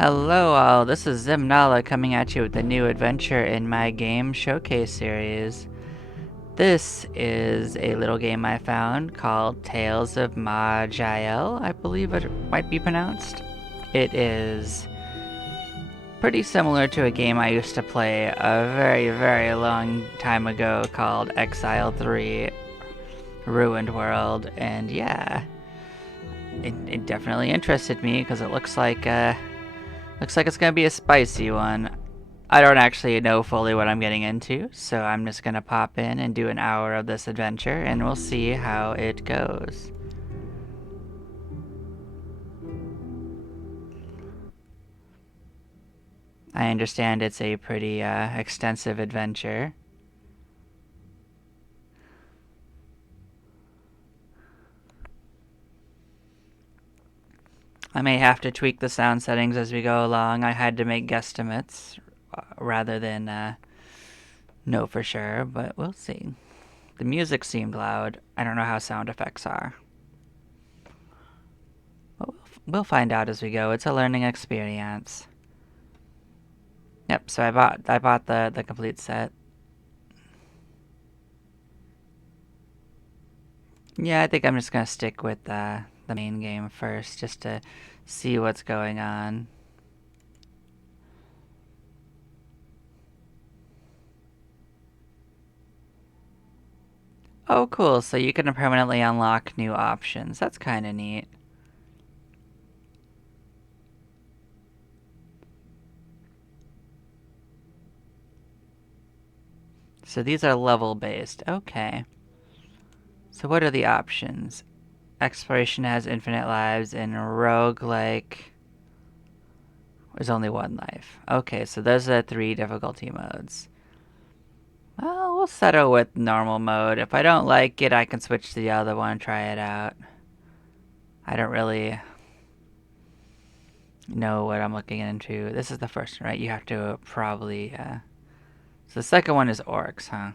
Hello all, this is Zimnala coming at you with a new adventure in my game showcase series. This is a little game I found called Tales of Maj'Eyal, I believe it might be pronounced. It is pretty similar to a game I used to play a very long time ago called Exile 3 Ruined World, and yeah, it definitely interested me because it looks like it's gonna be a spicy one. I don't actually know fully what I'm getting into, so I'm just gonna pop in and do an hour of this adventure, and we'll see how it goes. I understand it's a pretty extensive adventure. I may have to tweak the sound settings as we go along. I had to make guesstimates rather than know for sure, but we'll see. The music seemed loud. I don't know how sound effects are. But we'll find out as we go. It's a learning experience. Yep, so I bought the complete set. Yeah, I think I'm just gonna stick with the main game first, just to see what's going on. Oh, cool. So you can permanently unlock new options. That's kind of neat. So these are level based. Okay. So what are the options? Exploration has infinite lives, and roguelike there's only one life. Okay, so those are the three difficulty modes. Well, we'll settle with normal mode. If I don't like it, I can switch to the other one and try it out. I don't really know what I'm looking into. This is the first one, right? You have to probably. So the second one is orcs, huh?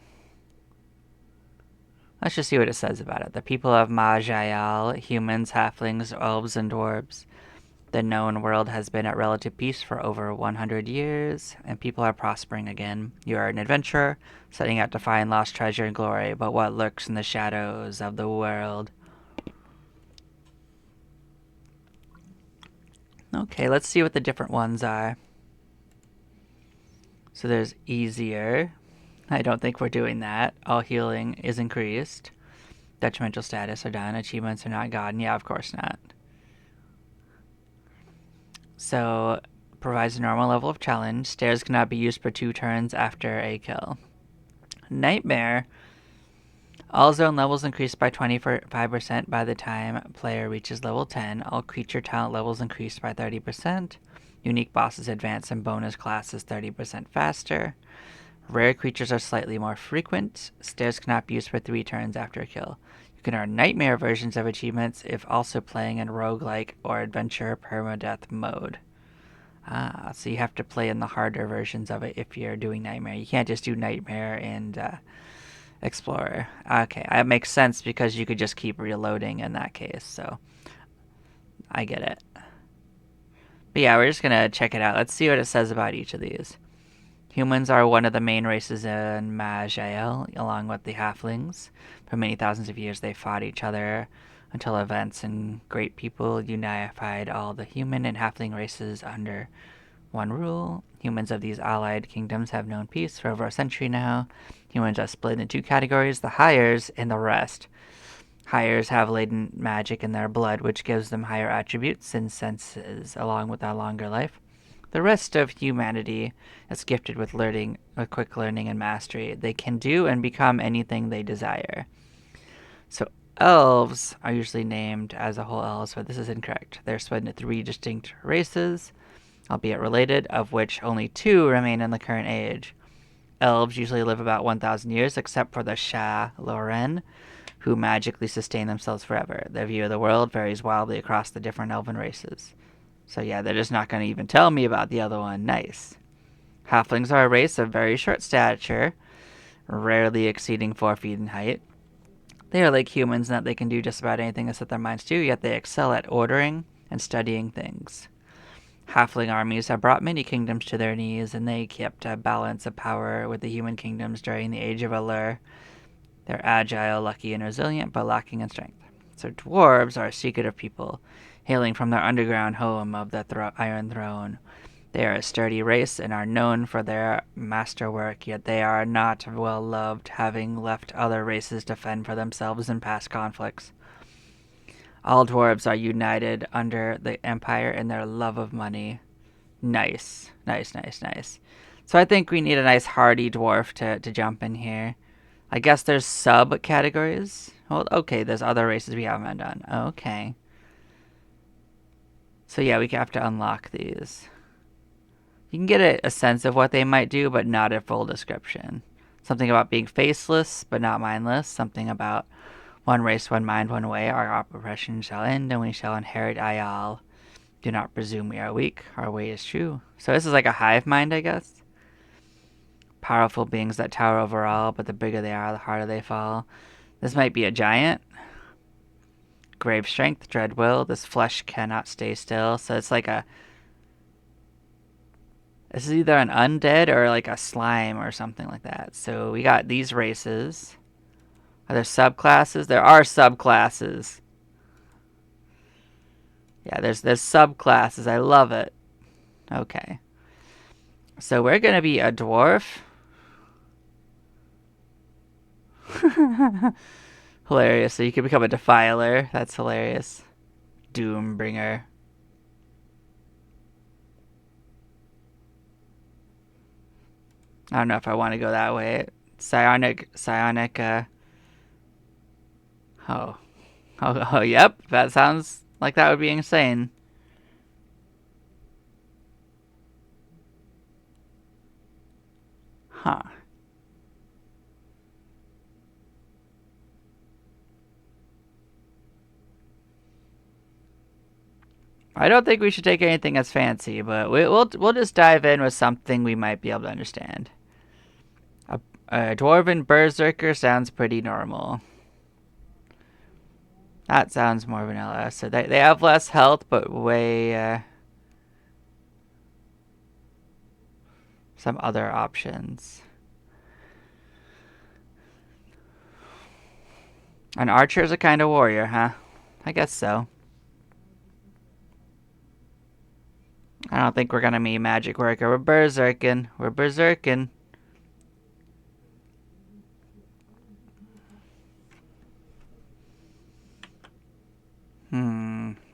Let's just see what it says about it. The people of Maj'Eyal, humans, halflings, elves, and dwarves. The known world has been at relative peace for over 100 years, and people are prospering again. You are an adventurer, setting out to find lost treasure and glory, but what lurks in the shadows of the world? Okay, let's see what the different ones are. So there's easier. I don't think we're doing that. All healing is increased. Detrimental status are done. Achievements are not gotten. Yeah, of course not. So, provides a normal level of challenge. Stairs cannot be used for 2 turns after a kill. Nightmare. All zone levels increase by 25% by the time player reaches level 10. All creature talent levels increase by 30%. Unique bosses advance in bonus classes 30% faster. Rare creatures are slightly more frequent. Stairs cannot be used for 3 turns after a kill. You can earn nightmare versions of achievements if also playing in roguelike or adventure permadeath mode. Ah, so you have to play in the harder versions of it if you're doing nightmare. You can't just do nightmare and explorer. Okay, that makes sense because you could just keep reloading in that case. So I get it. But yeah, we're just gonna check it out. Let's see what it says about each of these. Humans are one of the main races in Maj'Eyal, along with the halflings. For many thousands of years, they fought each other until events and great people unified all the human and halfling races under one rule. Humans of these allied kingdoms have known peace for over a century now. Humans are split into 2 categories, the Highers and the rest. Highers have latent magic in their blood, which gives them higher attributes and senses, along with a longer life. The rest of humanity is gifted with quick learning and mastery. They can do and become anything they desire. So elves are usually named as a whole elves, but this is incorrect. They're split into 3 distinct races, albeit related, of which only 2 remain in the current age. Elves usually live about 1,000 years, except for the Shah Loren, who magically sustain themselves forever. Their view of the world varies wildly across the different elven races. So yeah, they're just not going to even tell me about the other one. Nice. Halflings are a race of very short stature, rarely exceeding 4 feet in height. They are like humans in that they can do just about anything they set their minds to, yet they excel at ordering and studying things. Halfling armies have brought many kingdoms to their knees, and they kept a balance of power with the human kingdoms during the Age of Allure. They're agile, lucky, and resilient, but lacking in strength. So dwarves are a secretive people, hailing from their underground home of the Iron Throne. They are a sturdy race and are known for their masterwork, yet they are not well loved, having left other races to fend for themselves in past conflicts. All dwarves are united under the Empire in their love of money. Nice. Nice, nice, nice. So I think we need a nice hardy dwarf to jump in here. I guess there's subcategories. Well, okay, there's other races we haven't done. Okay. So yeah, we have to unlock these. You can get a sense of what they might do, but not a full description. Something about being faceless, but not mindless. Something about one race, one mind, one way. Our oppression shall end, and we shall inherit Maj'Eyal. Do not presume we are weak. Our way is true. So this is like a hive mind, I guess. Powerful beings that tower over all, but the bigger they are, the harder they fall. This might be a giant. Grave strength, dread will. This flesh cannot stay still. So it's like a... This is either an undead or like a slime or something like that. So we got these races. Are there subclasses? There are subclasses. Yeah, there's subclasses. I love it. Okay. So we're going to be a dwarf. Hilarious. So you can become a defiler. That's hilarious. Doombringer. I don't know if I want to go that way. Psionic, oh, yep. That sounds like that would be insane. Huh. I don't think we should take anything as fancy, but we'll just dive in with something we might be able to understand. A dwarven berserker sounds pretty normal. That sounds more vanilla. So they have less health, but way some other options. An archer is a kind of warrior, huh? I guess so. I don't think we're gonna be magic worker. We're berserking. We're berserking.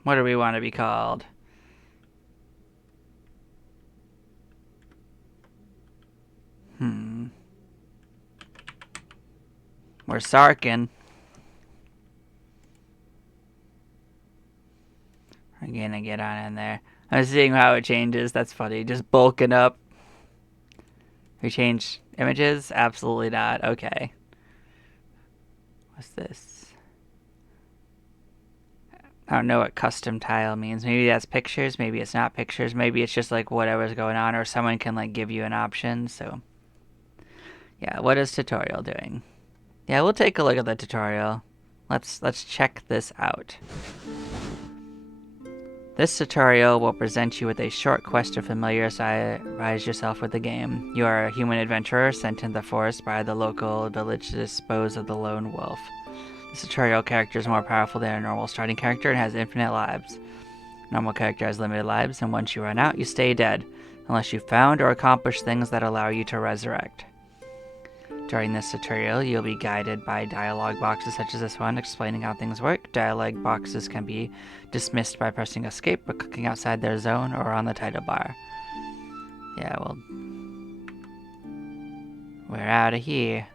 What do we want to be called? We're Sarken. We're gonna get on in there. I'm seeing how it changes. That's funny. Just bulking up. We change images? Absolutely not. Okay. What's this? I don't know what custom tile means. Maybe that's pictures. Maybe it's not pictures. Maybe it's just like whatever's going on, or someone can like give you an option. So yeah, what is tutorial doing? Yeah, we'll take a look at the tutorial. Let's check this out. This tutorial will present you with a short quest to familiarize yourself with the game. You are a human adventurer sent into the forest by the local village to dispose of the lone wolf. This tutorial character is more powerful than a normal starting character and has infinite lives. Normal character has limited lives, and once you run out, you stay dead, unless you found or accomplished things that allow you to resurrect. During this tutorial, you'll be guided by dialogue boxes such as this one, explaining how things work. Dialogue boxes can be dismissed by pressing escape or clicking outside their zone or on the title bar. Yeah, well, we're out of here.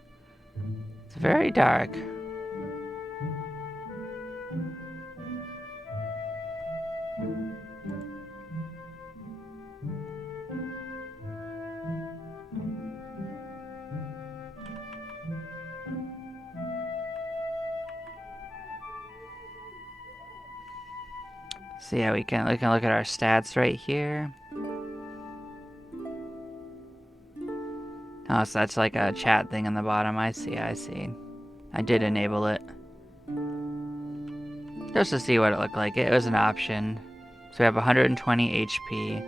It's very dark. So yeah, we can look at our stats right here. Oh, so that's like a chat thing on the bottom. I see. I did enable it. Just to see what it looked like. It was an option. So we have 120 HP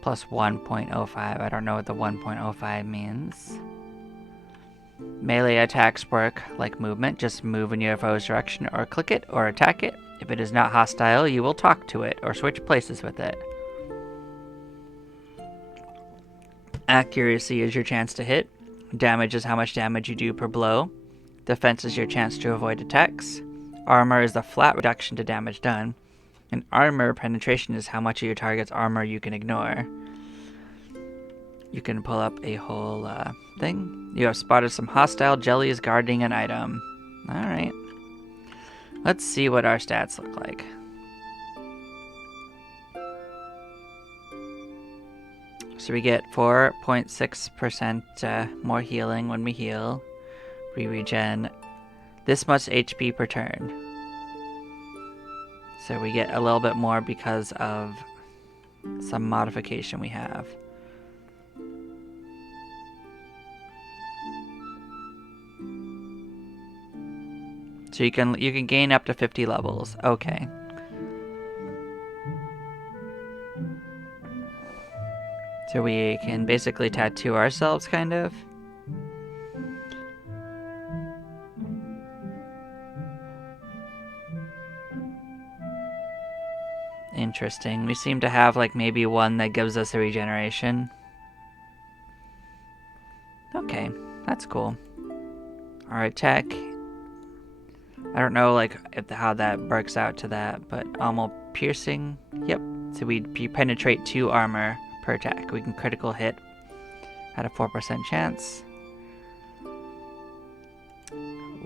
plus 1.05. I don't know what the 1.05 means. Melee attacks work like movement. Just move in your foe's direction or click it or attack it. If it is not hostile, you will talk to it or switch places with it. Accuracy is your chance to hit. Damage is how much damage you do per blow. Defense is your chance to avoid attacks. Armor is the flat reduction to damage done. And armor penetration is how much of your target's armor you can ignore. You can pull up a whole thing. You have spotted some hostile jellies guarding an item. Alright. Let's see what our stats look like. So we get 4.6% more healing when we heal. We regen this much HP per turn. So we get a little bit more because of some modification we have. So you can gain up to 50 levels. Okay. So we can basically tattoo ourselves, kind of. Interesting. We seem to have like maybe one that gives us a regeneration. Okay, that's cool. Our attack. I don't know like how that works out to that, but almost piercing. Yep. So we penetrate 2 armor per attack. We can critical hit at a 4% chance.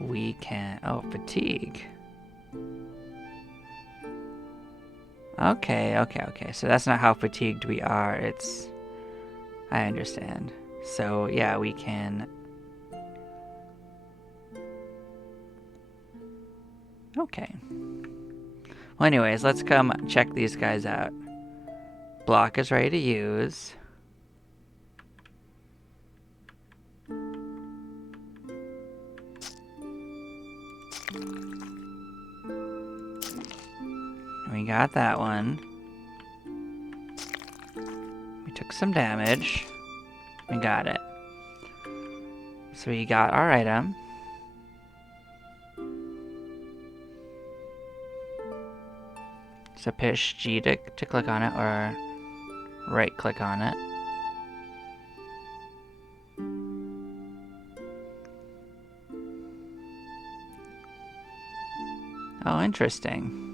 We can fatigue. Okay. So that's not how fatigued we are. I understand. So yeah, we can. Okay. Well, anyways, let's come check these guys out. Block is ready to use. We got that one. We took some damage. We got it. So we got our item. So push G to click on it, or right click on it. Oh, interesting.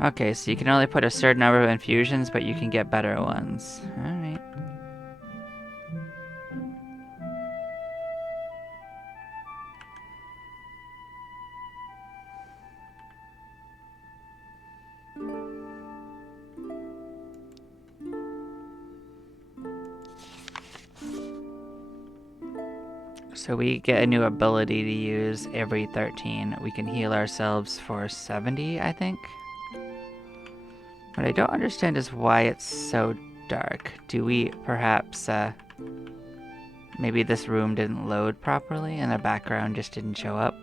Okay, so you can only put a certain number of infusions, but you can get better ones. Alright. So we get a new ability to use every 13. We can heal ourselves for 70, I think. What I don't understand is why it's so dark. Do we perhaps, maybe this room didn't load properly and the background just didn't show up?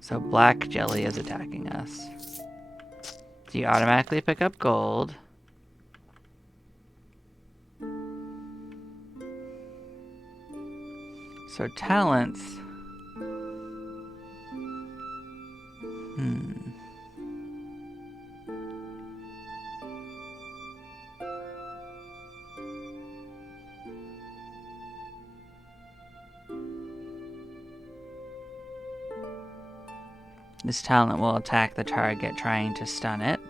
So black jelly is attacking us. Do you automatically pick up gold? So talents. This talent will attack the target trying to stun it.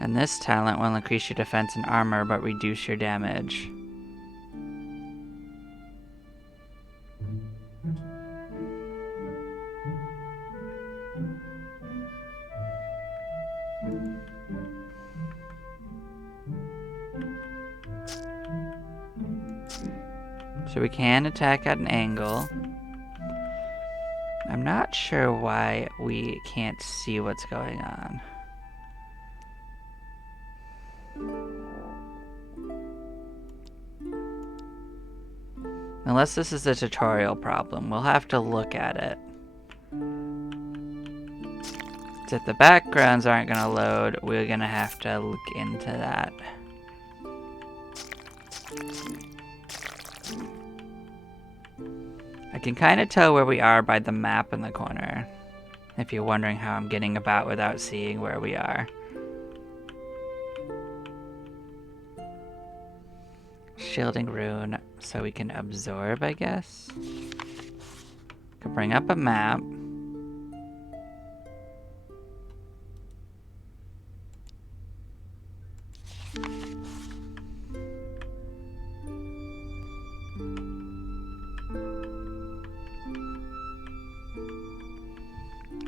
And this talent will increase your defense and armor, but reduce your damage. So we can attack at an angle. I'm not sure why we can't see what's going on. Unless this is a tutorial problem, we'll have to look at it. If the backgrounds aren't gonna load, we're gonna have to look into that. I can kind of tell where we are by the map in the corner, if you're wondering how I'm getting about without seeing where we are. Shielding rune, so we can absorb, I guess. Could bring up a map.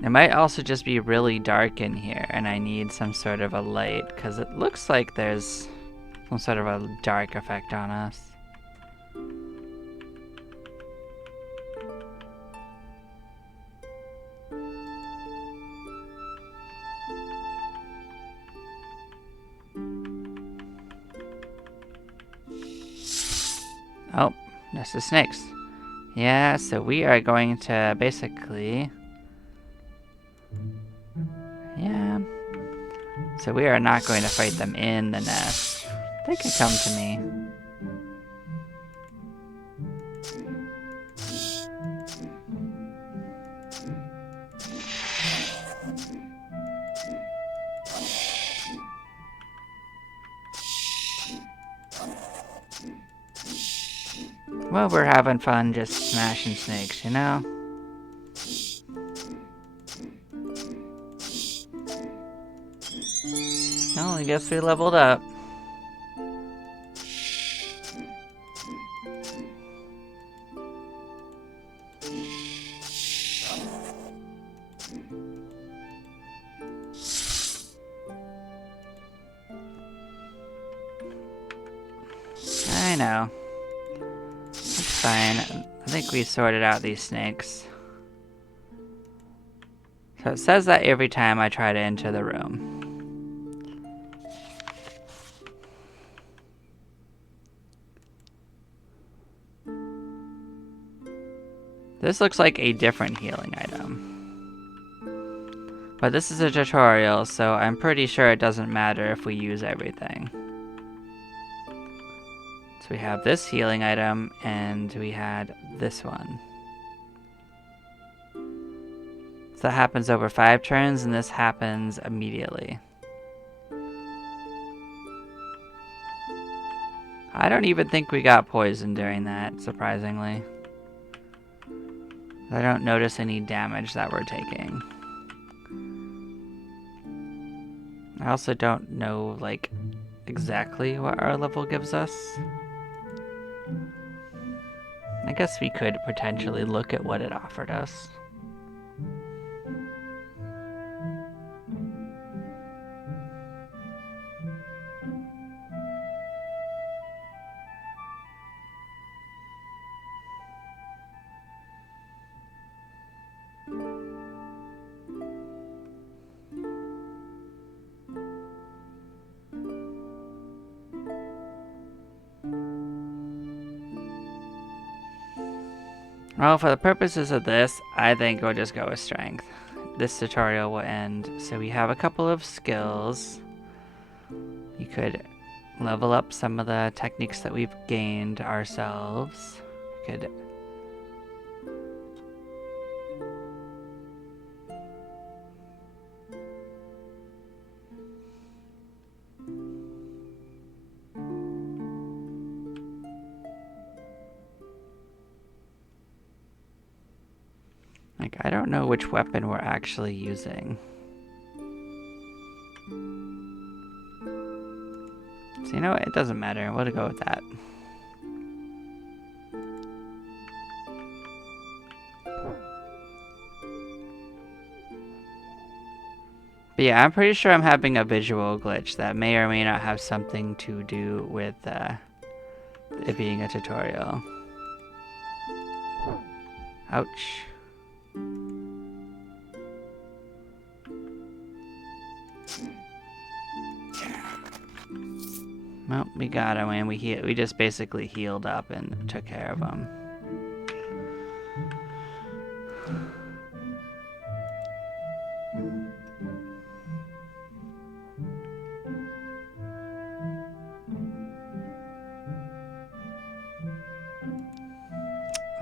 It might also just be really dark in here, and I need some sort of a light, because it looks like there's some sort of a dark effect on us. Oh, that's the snakes. Yeah, so we are going to basically... Yeah. So we are not going to fight them in the nest. They can come to me. Well, we're having fun just smashing snakes, you know? Well, I guess we leveled up. I know. It's fine. I think we sorted out these snakes. So it says that every time I try to enter the room. This looks like a different healing item. But this is a tutorial, so I'm pretty sure it doesn't matter if we use everything. So we have this healing item, and we had this one. So that happens over 5 turns, and this happens immediately. I don't even think we got poisoned during that, surprisingly. I don't notice any damage that we're taking. I also don't know, like, exactly what our level gives us. I guess we could potentially look at what it offered us. Well, for the purposes of this, I think we'll just go with strength. This tutorial will end. So we have a couple of skills. You could level up some of the techniques that we've gained ourselves. You could I don't know which weapon we're actually using. So you know what? It doesn't matter. We'll go with that. But yeah, I'm pretty sure I'm having a visual glitch that may or may not have something to do with it being a tutorial. Ouch. Well, we got him, and we just basically healed up and took care of him.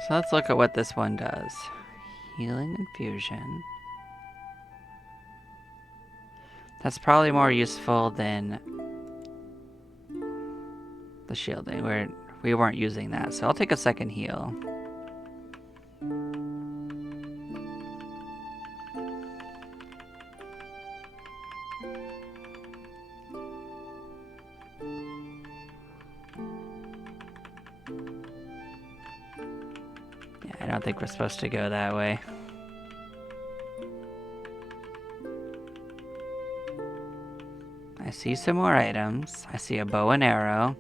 So let's look at what this one does. Healing Infusion. That's probably more useful than the shielding. We weren't using that, so I'll take a second heal. Yeah, I don't think we're supposed to go that way. I see some more items. I see a bow and arrow.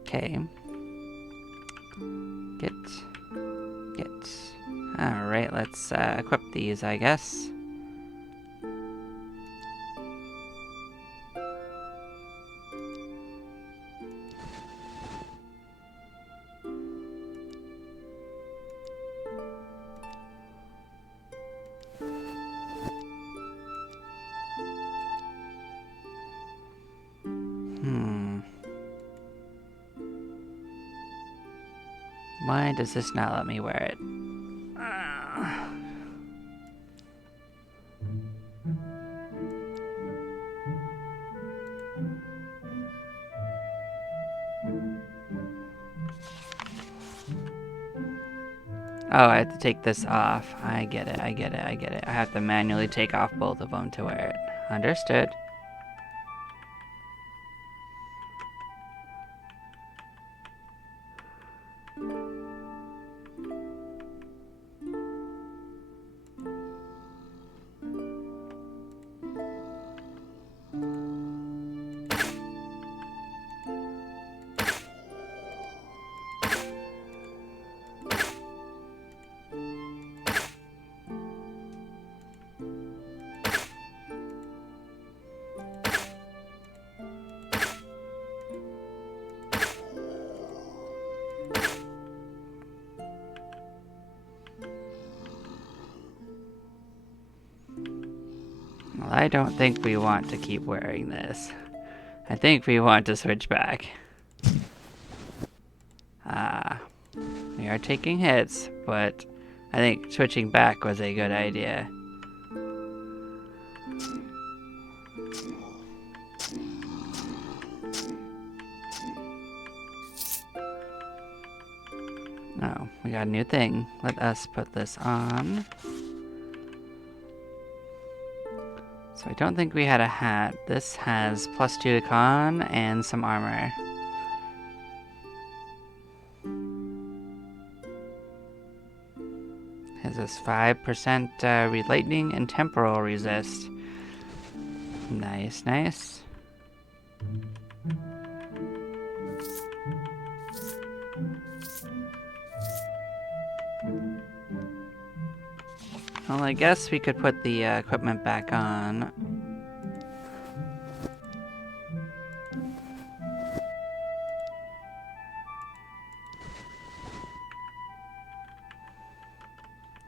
Okay. Get. Alright, let's equip these, I guess. Why does this not let me wear it? Oh, I have to take this off. I get it. I have to manually take off both of them to wear it. Understood. Well, I don't think we want to keep wearing this. I think we want to switch back. We are taking hits, but I think switching back was a good idea. Oh, we got a new thing. Let us put this on. So I don't think we had a hat. This has +2 to con and some armor. Has this 5% lightning and temporal resist. Nice, nice. Well, I guess we could put the equipment back on.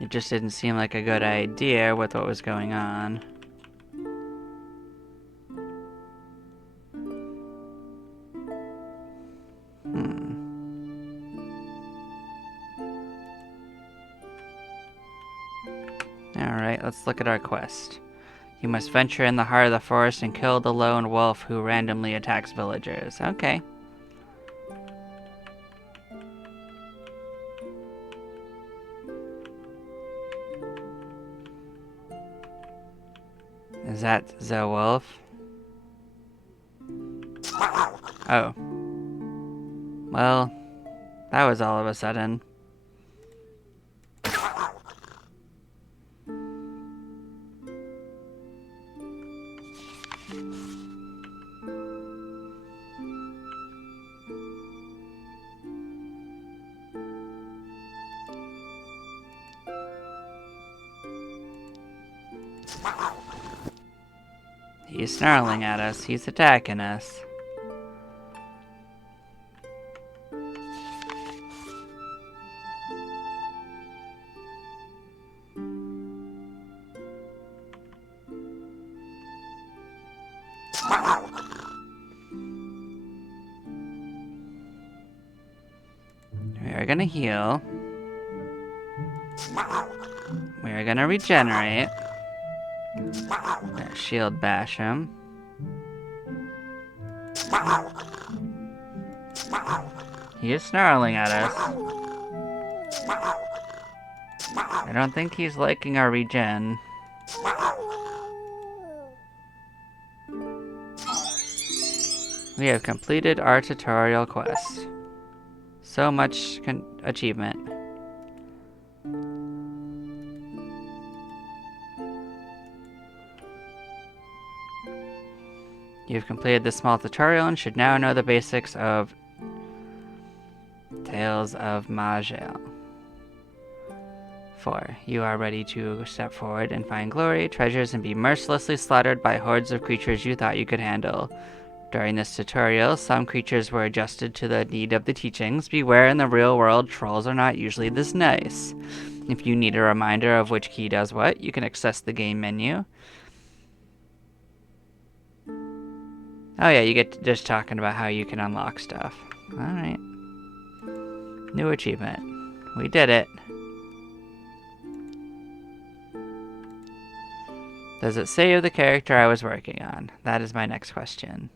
It just didn't seem like a good idea with what was going on. Alright, let's look at our quest. You must venture in the heart of the forest and kill the lone wolf who randomly attacks villagers. Okay. Is that the wolf? Oh. Well, that was all of a sudden. He's snarling at us. He's attacking us. We are gonna heal. We are gonna regenerate. Shield bash him. He is snarling at us. I don't think he's liking our regen. We have completed our tutorial quest. So much achievement. You've completed this small tutorial and should now know the basics of Tales of Maj'Eyal. 4. You are ready to step forward and find glory, treasures, and be mercilessly slaughtered by hordes of creatures you thought you could handle. During this tutorial, some creatures were adjusted to the need of the teachings. Beware, in the real world, trolls are not usually this nice. If you need a reminder of which key does what, you can access the game menu. Oh yeah, you get to just talking about how you can unlock stuff. Alright. New achievement. We did it. Does it save the character I was working on? That is my next question.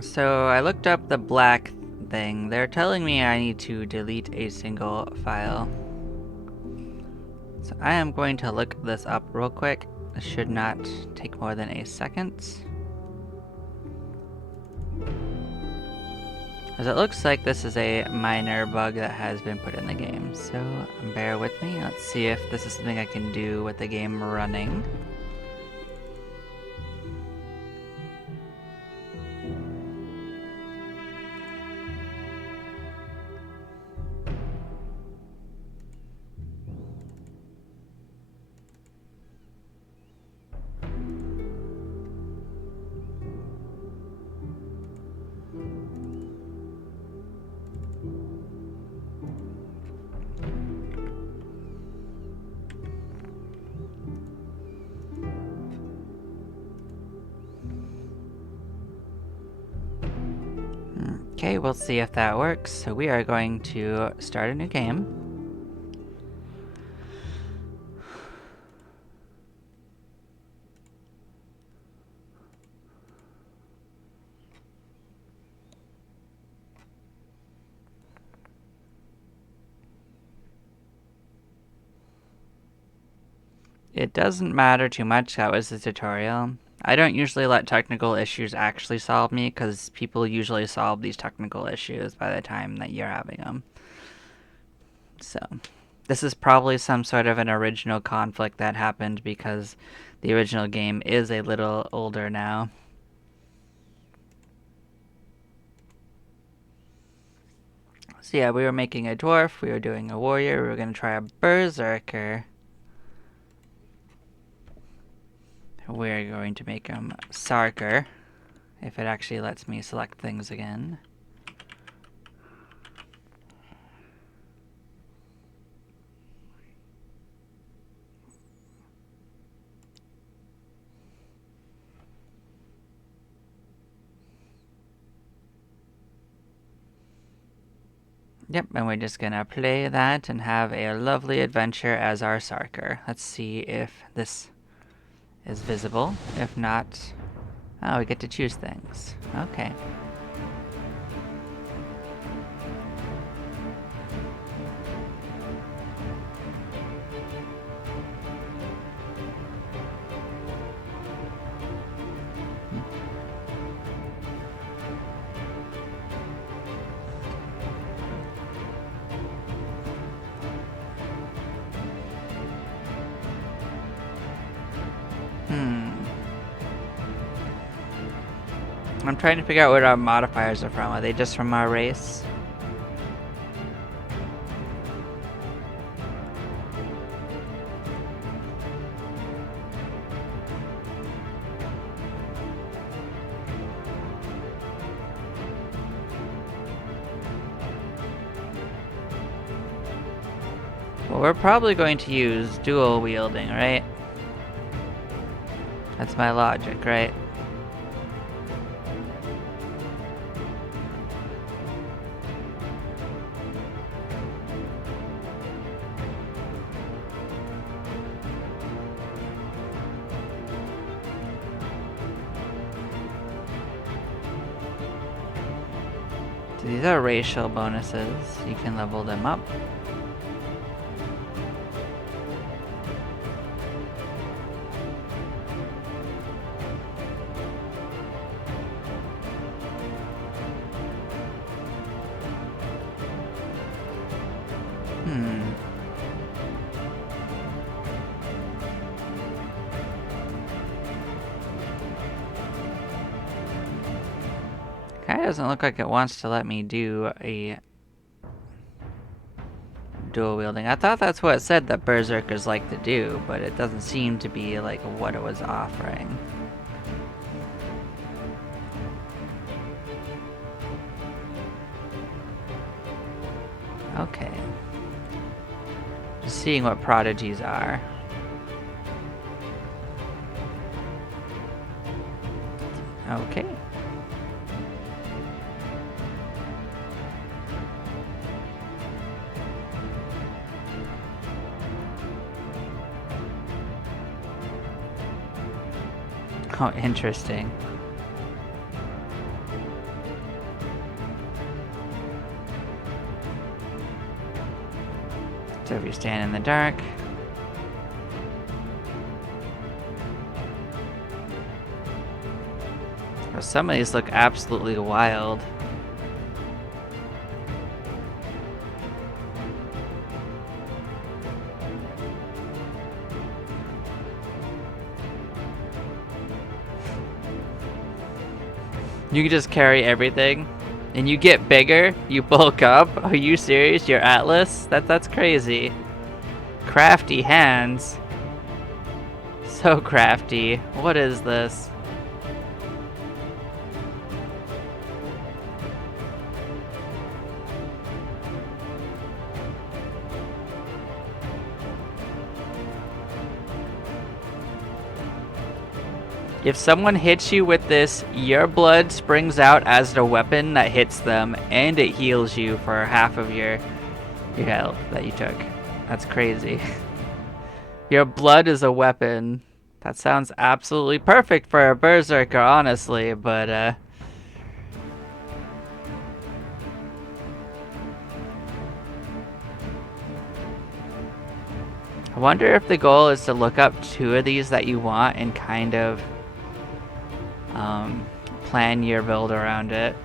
So I looked up the black thing. They're telling me I need to delete a single file. So I am going to look this up real quick. This should not take more than a second. As it looks like this is a minor bug that has been put in the game. So bear with me. Let's see if this is something I can do with the game running. Okay, we'll see if that works. So we are going to start a new game. It doesn't matter too much, that was the tutorial. I don't usually let technical issues actually solve me, because people usually solve these technical issues by the time that you're having them. So, this is probably some sort of an original conflict that happened because the original game is a little older now. So yeah, we were making a dwarf, we were doing a warrior, we were going to try a berserker. We're going to make him Sarker, if it actually lets me select things again. Yep, and we're just gonna play that and have a lovely adventure as our Sarker. Let's see if this is visible. If not, oh, we get to choose things. Okay. I'm trying to figure out what our modifiers are from. Are they just from our race? Well, we're probably going to use dual wielding, right? That's my logic, right? So these are racial bonuses. You can level them up. Kinda doesn't look like it wants to let me do a dual wielding. I thought that's what it said that berserkers like to do, but it doesn't seem to be like what it was offering. Okay. Just seeing what prodigies are. Okay. Oh, interesting. So if you stand in the dark. Oh, some of these look absolutely wild. You can just carry everything, and you get bigger. You bulk up. Are you serious? You're Atlas? That's crazy. Crafty hands. So crafty. What is this? If someone hits you with this, your blood springs out as a weapon that hits them, and it heals you for half of your health that you took. That's crazy. Your blood is a weapon. That sounds absolutely perfect for a berserker, honestly, but I wonder if the goal is to look up 2 of these that you want and kind of plan your build around it.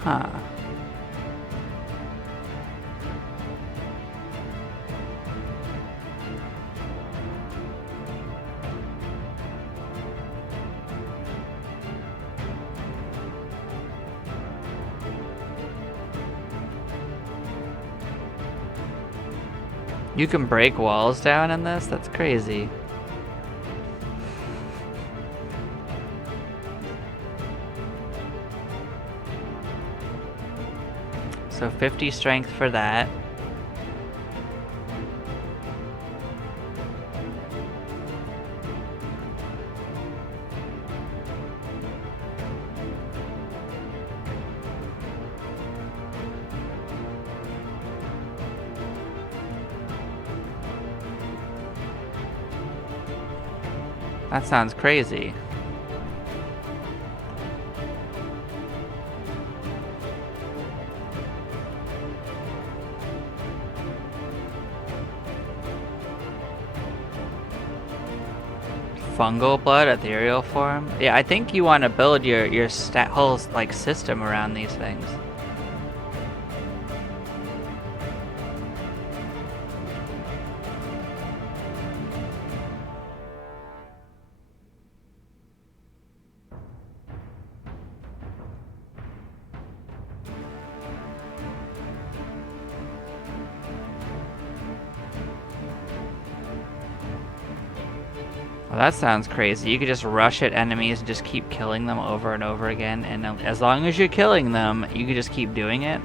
Huh. You can break walls down in this? That's crazy. So 50 strength for that. That sounds crazy. Fungal blood, ethereal form. Yeah, I think you want to build your whole like system around these things. Well, that sounds crazy. You could just rush at enemies and just keep killing them over and over again, and as long as you're killing them, you could just keep doing it.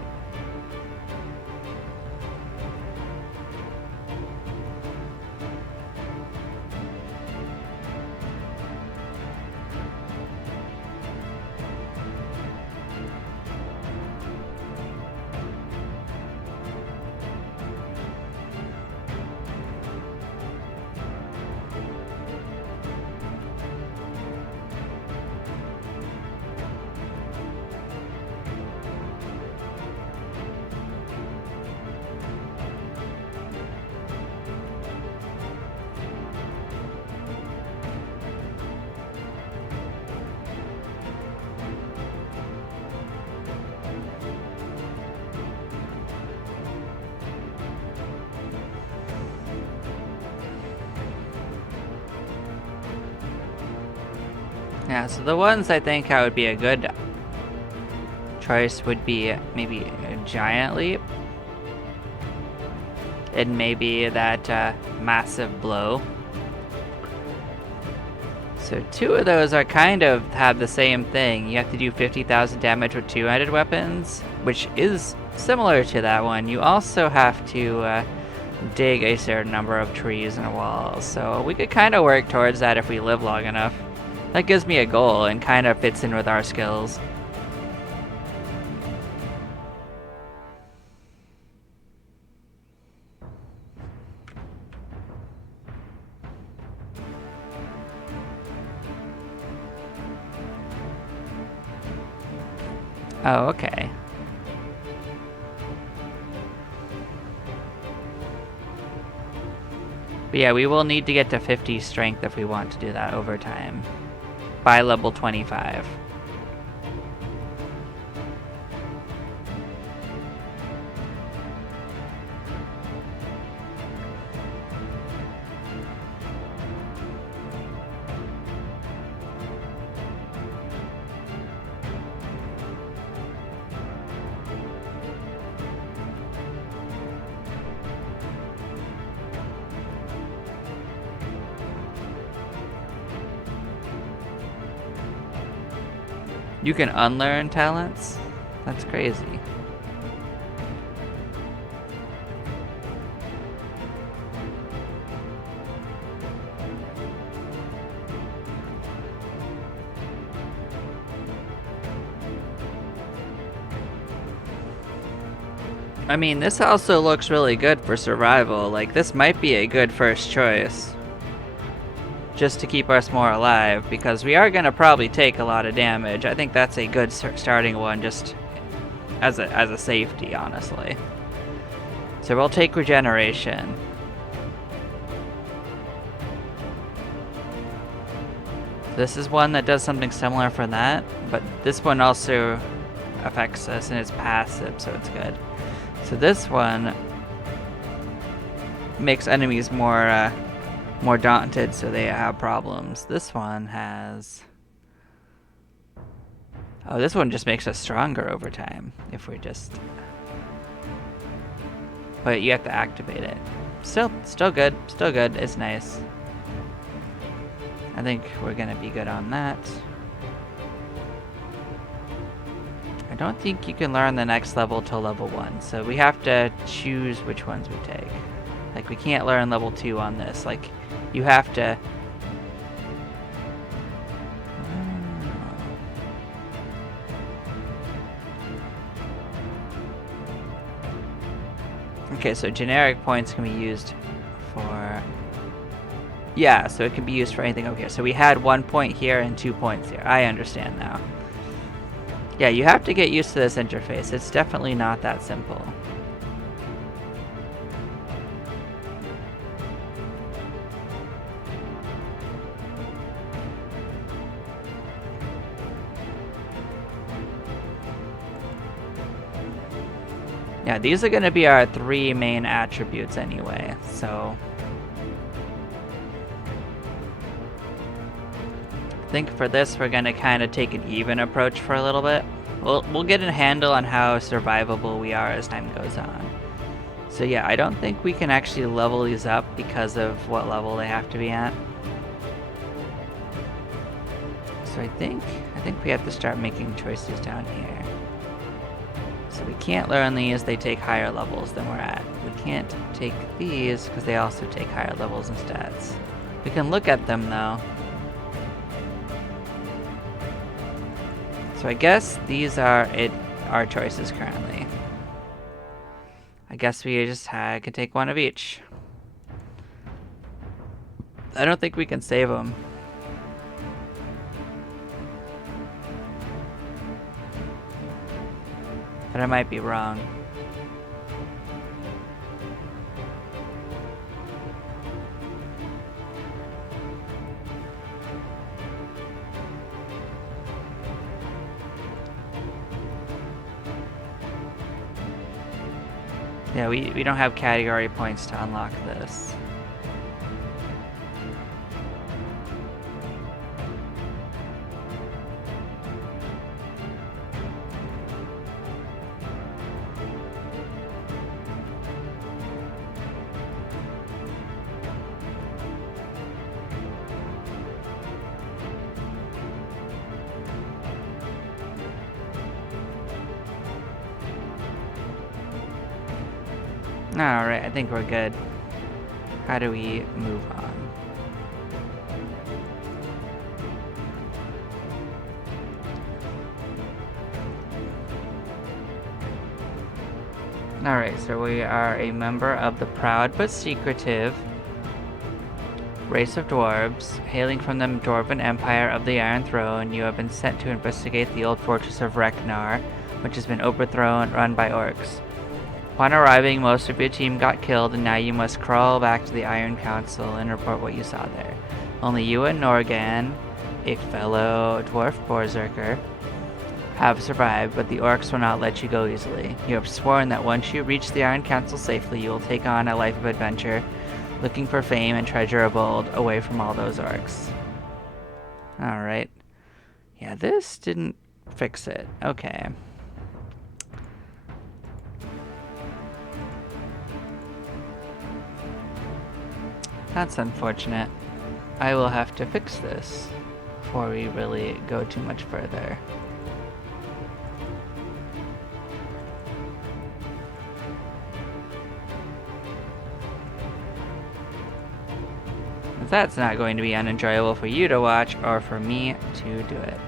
Yeah, so the ones I think I would be a good choice would be maybe a giant leap, and maybe that massive blow. So two of those are kind of have the same thing. You have to do 50,000 damage with two-handed weapons, which is similar to that one. You also have to dig a certain number of trees and walls, so we could kind of work towards that if we live long enough. That gives me a goal and kind of fits in with our skills. Oh, okay. But yeah, we will need to get to 50 strength if we want to do that over time. By level 25. You can unlearn talents? That's crazy. I mean, this also looks really good for survival. Like, this might be a good first choice. Just to keep us more alive, because we are going to probably take a lot of damage. I think that's a good starting one, just as a safety, honestly. So we'll take regeneration. This is one that does something similar for that, but this one also affects us and it's passive, so it's good. So this one makes enemies more daunted, so they have problems. This one has... Oh, this one just makes us stronger over time, if we're just... But you have to activate it. Still good, still good, it's nice. I think we're gonna be good on that. I don't think you can learn the next level till level 1, so we have to choose which ones we take. Like, we can't learn level 2 on this. Like, you have to... Okay, so generic points can be used for Yeah, so it can be used for anything over here. So we had 1 point here and 2 points here. I understand now. Yeah, you have to get used to this interface. It's definitely not that simple. Yeah, these are going to be our 3 main attributes anyway, so I think for this we're going to kind of take an even approach for a little bit. We'll get a handle on how survivable we are as time goes on. So yeah, I don't think we can actually level these up because of what level they have to be at. So I think we have to start making choices down here. So we can't learn these, they take higher levels than we're at. We can't take these because they also take higher levels and stats. We can look at them though. So I guess these are our choices currently. I guess we just could take one of each. I don't think we can save them. But I might be wrong. Yeah, we don't have category points to unlock this. Alright, I think we're good. How do we move on? Alright, so we are a member of the proud but secretive race of dwarves. Hailing from the Dwarven Empire of the Iron Throne, you have been sent to investigate the old fortress of Reknar, which has been overthrown, run by orcs. Upon arriving, most of your team got killed, and now you must crawl back to the Iron Council and report what you saw there. Only you and Norgan, a fellow dwarf berserker, have survived, but the orcs will not let you go easily. You have sworn that once you reach the Iron Council safely, you will take on a life of adventure, looking for fame and treasure of old, away from all those orcs. Alright. Yeah, this didn't fix it. Okay. That's unfortunate. I will have to fix this before we really go too much further. That's not going to be unenjoyable for you to watch or for me to do it.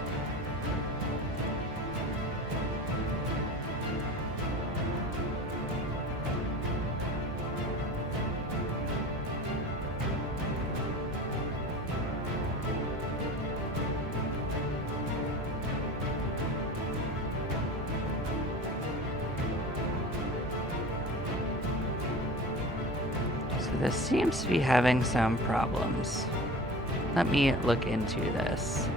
This seems to be having some problems. Let me look into this.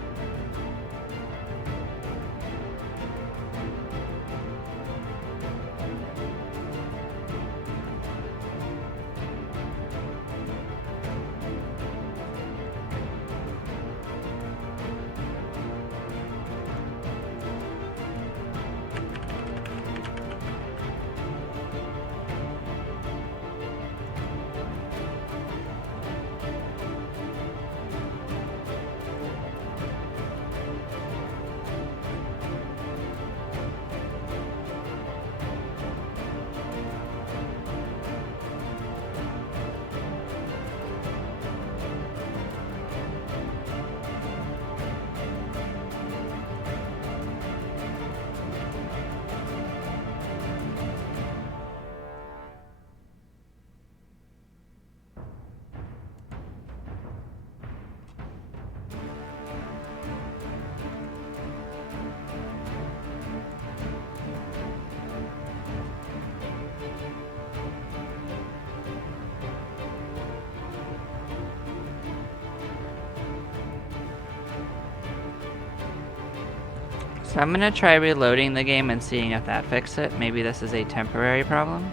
So I'm gonna try reloading the game and seeing if that fixes it. Maybe this is a temporary problem.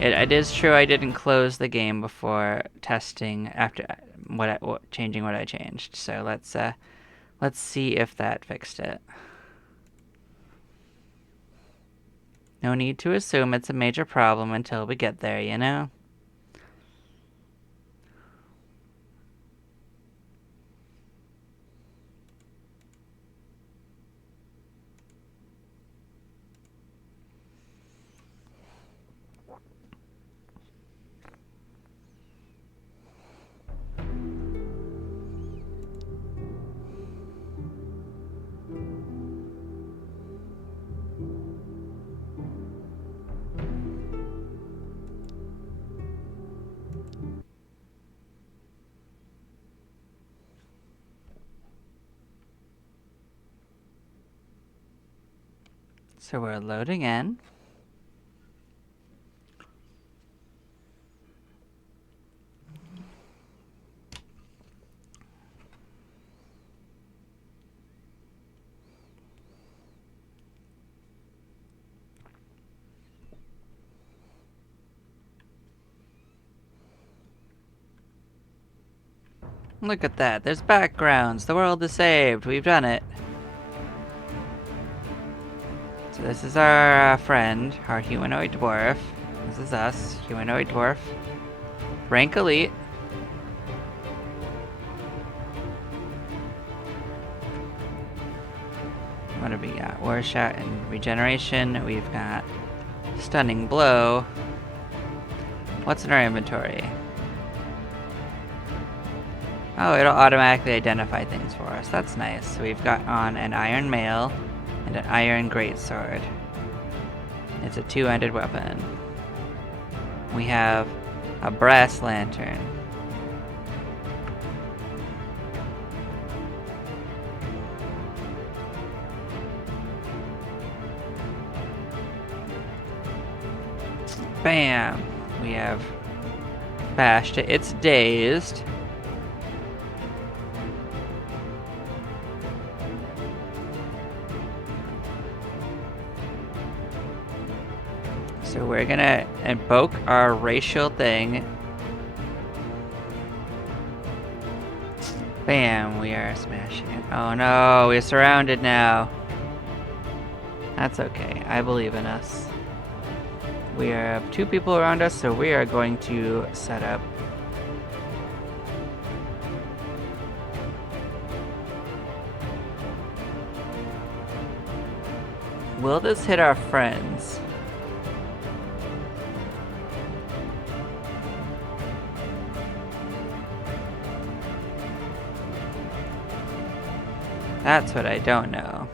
It is true I didn't close the game before testing after changing what I changed. So let's see if that fixed it. No need to assume it's a major problem until we get there, you know? So we're loading in. Look at that, there's backgrounds. The world is saved. We've done it. So this is our friend, our humanoid dwarf. This is us, humanoid dwarf. Rank elite. What have we got? War shot and regeneration. We've got stunning blow. What's in our inventory? Oh, it'll automatically identify things for us. That's nice. So we've got on an iron mail and an iron greatsword. It's a two-handed weapon. We have a brass lantern. Bam! We have bashed it. It's dazed. So we're gonna invoke our racial thing. Bam, we are smashing it. Oh no, we're surrounded now. That's okay, I believe in us. We have two people around us, so we are going to set up. Will this hit our friends? That's what I don't know.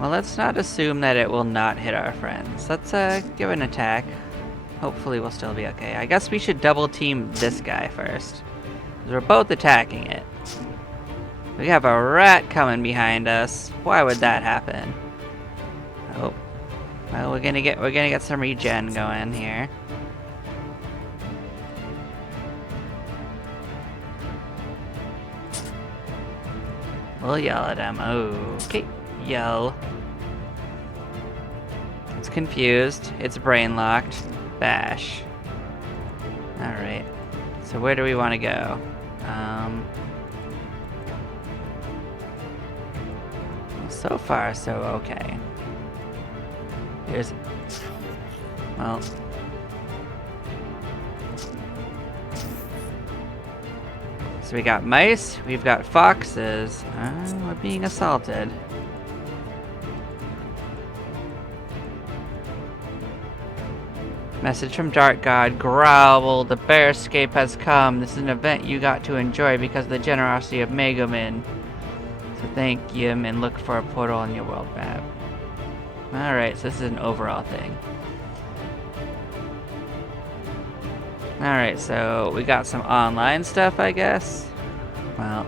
Well, let's not assume that it will not hit our friends. Let's give an attack. Hopefully we'll still be okay. I guess we should double team this guy first. Because we're both attacking it. We have a rat coming behind us. Why would that happen? Oh. Well, we're gonna get some regen going here. We'll yell at him. Okay. Yell. It's confused. It's brain locked. Bash. Alright. So where do we want to go? So far, so okay. Here's... Well... So we got mice, we've got foxes. We're being assaulted. Message from Dark God. Growl, the bear escape has come. This is an event you got to enjoy because of the generosity of Megaman. So thank you and look for a portal on your world map. Alright, so this is an overall thing. Alright, so we got some online stuff, I guess. Well.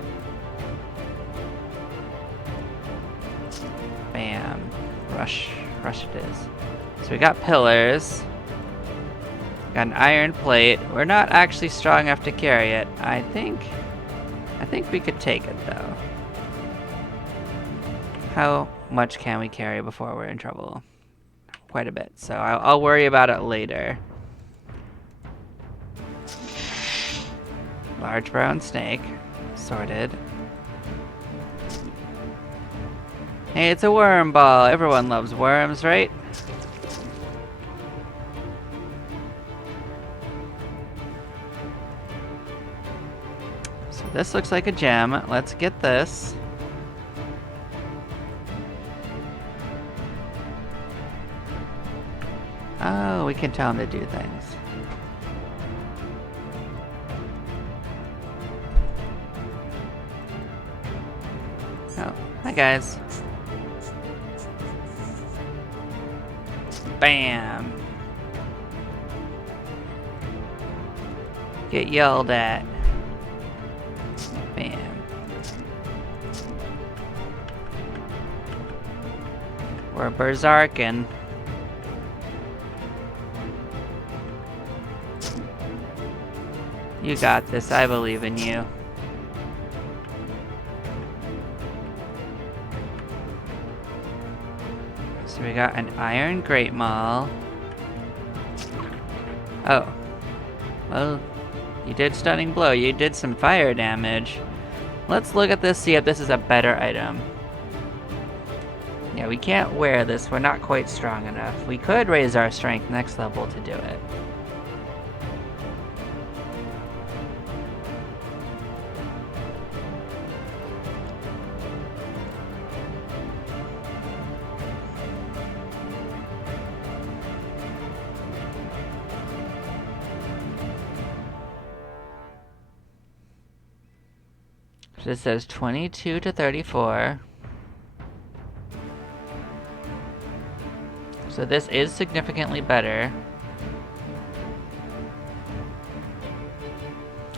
Bam. Rush. Rush it is. So we got pillars. Got an iron plate. We're not actually strong enough to carry it. I think we could take it though. How much can we carry before we're in trouble? Quite a bit. So I'll worry about it later. Large brown snake. Sorted. Hey, it's a worm ball. Everyone loves worms, right? So this looks like a gem. Let's get this. Oh, we can tell him to do things. Oh, hi guys. Bam! Get yelled at. Bam. We're berserking. You got this, I believe in you. So we got an iron great maul. Oh. Well, you did stunning blow. You did some fire damage. Let's look at this, see if this is a better item. Yeah, we can't wear this. We're not quite strong enough. We could raise our strength next level to do it. This says 22 to 34. So this is significantly better.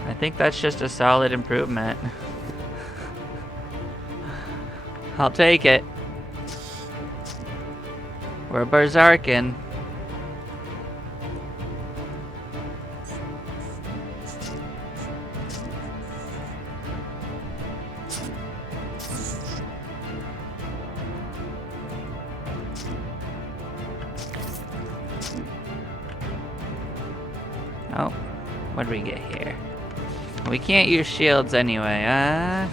I think that's just a solid improvement. I'll take it. We're berserking. Oh, what do we get here? We can't use shields anyway,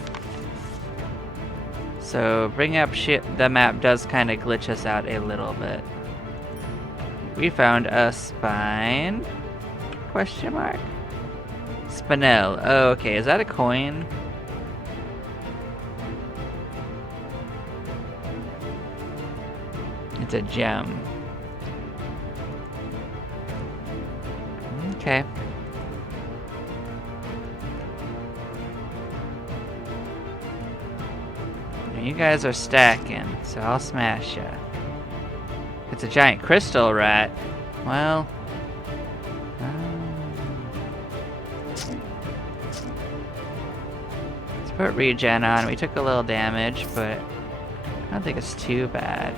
So bring up the map does kind of glitch us out a little bit. We found a spine? Question mark? Spinel. Oh, okay, is that a coin? It's a gem. Okay. You guys are stacking, so I'll smash ya. It's a giant crystal rat. Well... let's put regen on. We took a little damage, but I don't think it's too bad.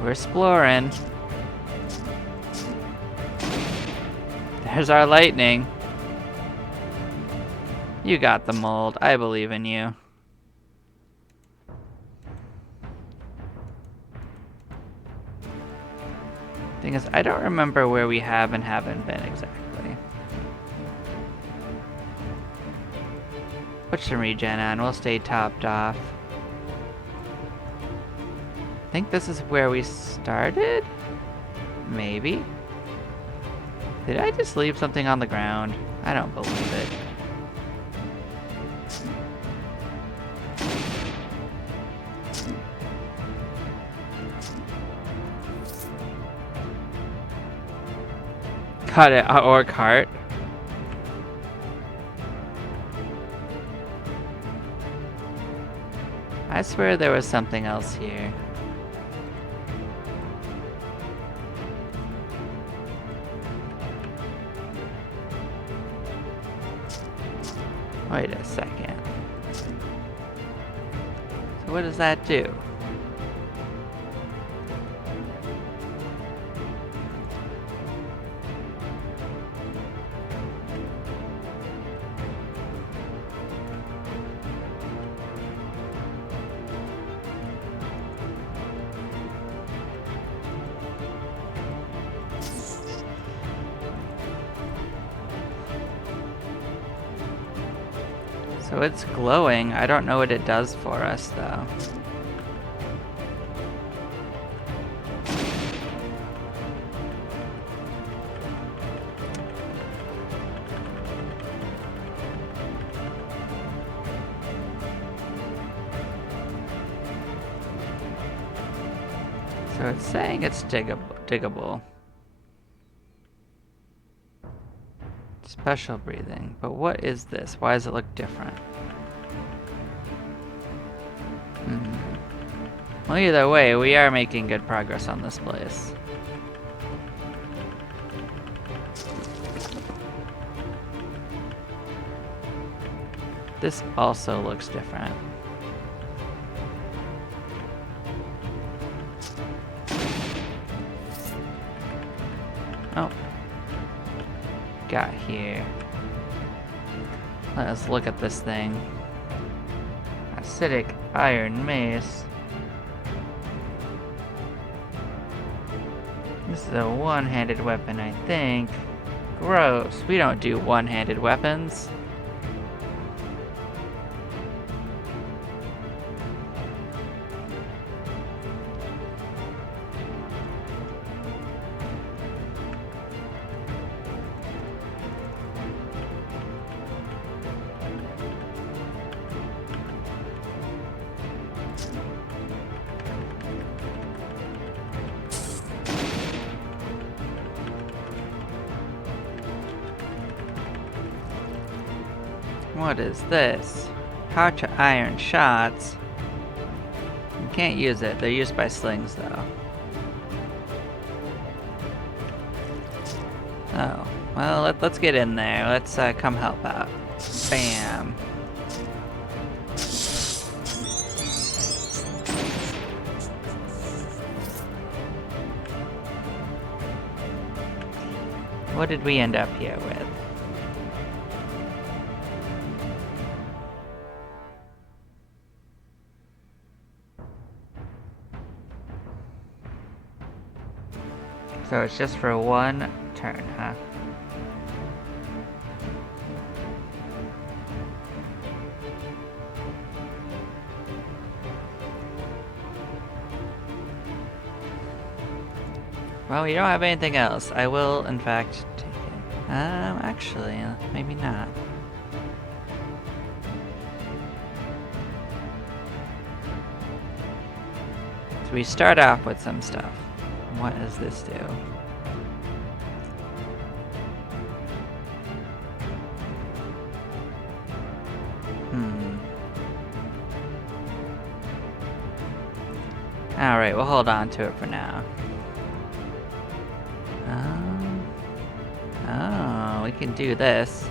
We're exploring. There's our lightning. You got the mold. I believe in you. Thing is, I don't remember where we have and haven't been exactly. Put some regen on. We'll stay topped off. I think this is where we started? Maybe? Did I just leave something on the ground? I don't believe it. Got it, or cart. I swear there was something else here. Wait a second. So what does that do? So it's glowing. I don't know what it does for us, though. So it's saying it's diggable. Special breathing. But what is this? Why does it look different? Well, either way, we are making good progress on this place. This also looks different. Oh. Got here. Let us look at this thing. Acidic iron mace. This is a one-handed weapon, I think. Gross. We don't do one-handed weapons. What is this? How to iron shots. You can't use it. They're used by slings, though. Oh. Well, let's get in there. Let's come help out. Bam. What did we end up here with? So it's just for one turn, huh? Well, we don't have anything else. I will, in fact, take it. Actually, maybe not. So we start off with some stuff. What does this do? Alright, we'll hold on to it for now. Oh, we can do this.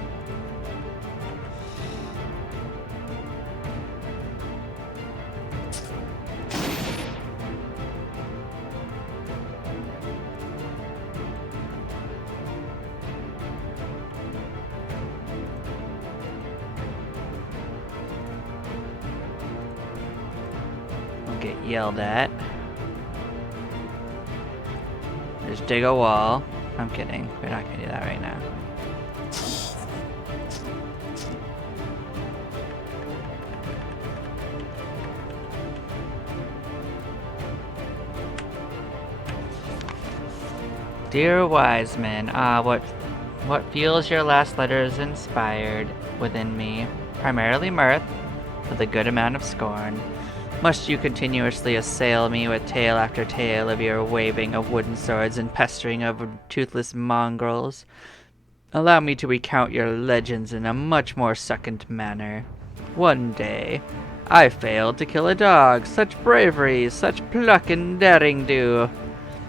Get yelled at. Just dig a wall. I'm kidding. We're not gonna do that right now. Dear wise man, what fuels your last letters inspired within me? Primarily mirth, with a good amount of scorn. Must you continuously assail me with tale after tale of your waving of wooden swords and pestering of toothless mongrels? Allow me to recount your legends in a much more succinct manner. One day, I failed to kill a dog. Such bravery, such pluck and daring do.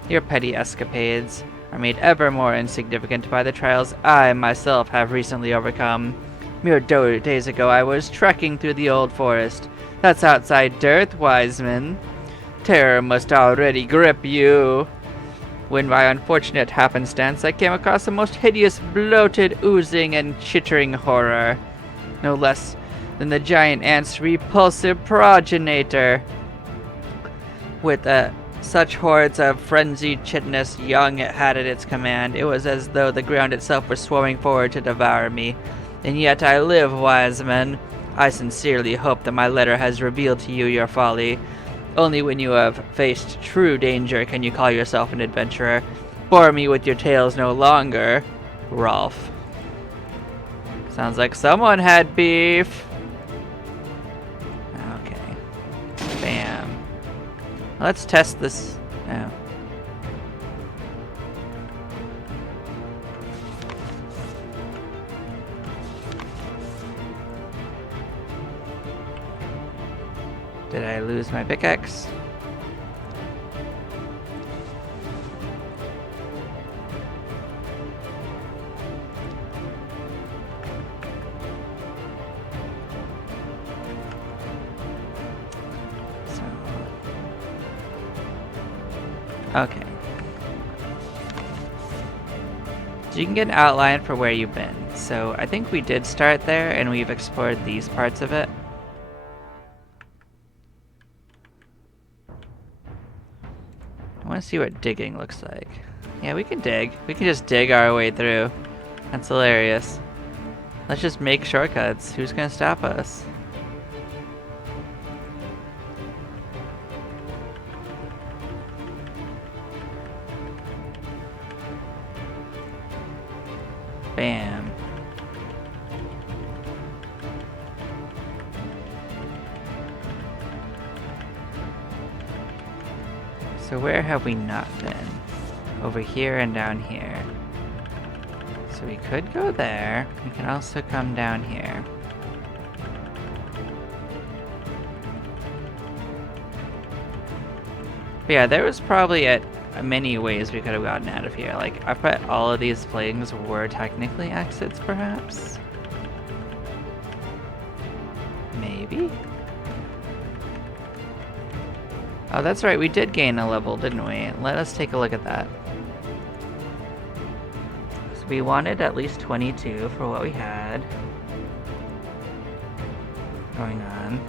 Your petty escapades are made ever more insignificant by the trials I myself have recently overcome. Mere days ago I was trekking through the old forest, That's outside dirt, Wiseman. Terror must already grip you. When by unfortunate happenstance I came across a most hideous, bloated, oozing, and chittering horror. No less than the giant ant's repulsive progenitor. With such hordes of frenzied chitinous young it had at its command, it was as though the ground itself were swarming forward to devour me. And yet I live, wise men. I sincerely hope that my letter has revealed to you your folly. Only when you have faced true danger can you call yourself an adventurer. Bore me with your tales no longer, Rolf. Sounds like someone had beef. Okay. Bam. Let's test this. Oh. Did I lose my pickaxe? Okay. So you can get an outline for where you've been. So I think we did start there and we've explored these parts of it. I want to see what digging looks like. Yeah, we can dig. We can just dig our way through. That's hilarious. Let's just make shortcuts. Who's gonna stop us? Bam. So where have we not been? Over here and down here. So we could go there. We can also come down here. But yeah, there was probably many ways we could have gotten out of here. Like, I bet all of these flames were technically exits, perhaps? Maybe? Oh, that's right, we did gain a level, didn't we? Let us take a look at that. So we wanted at least 22 for what we had going on.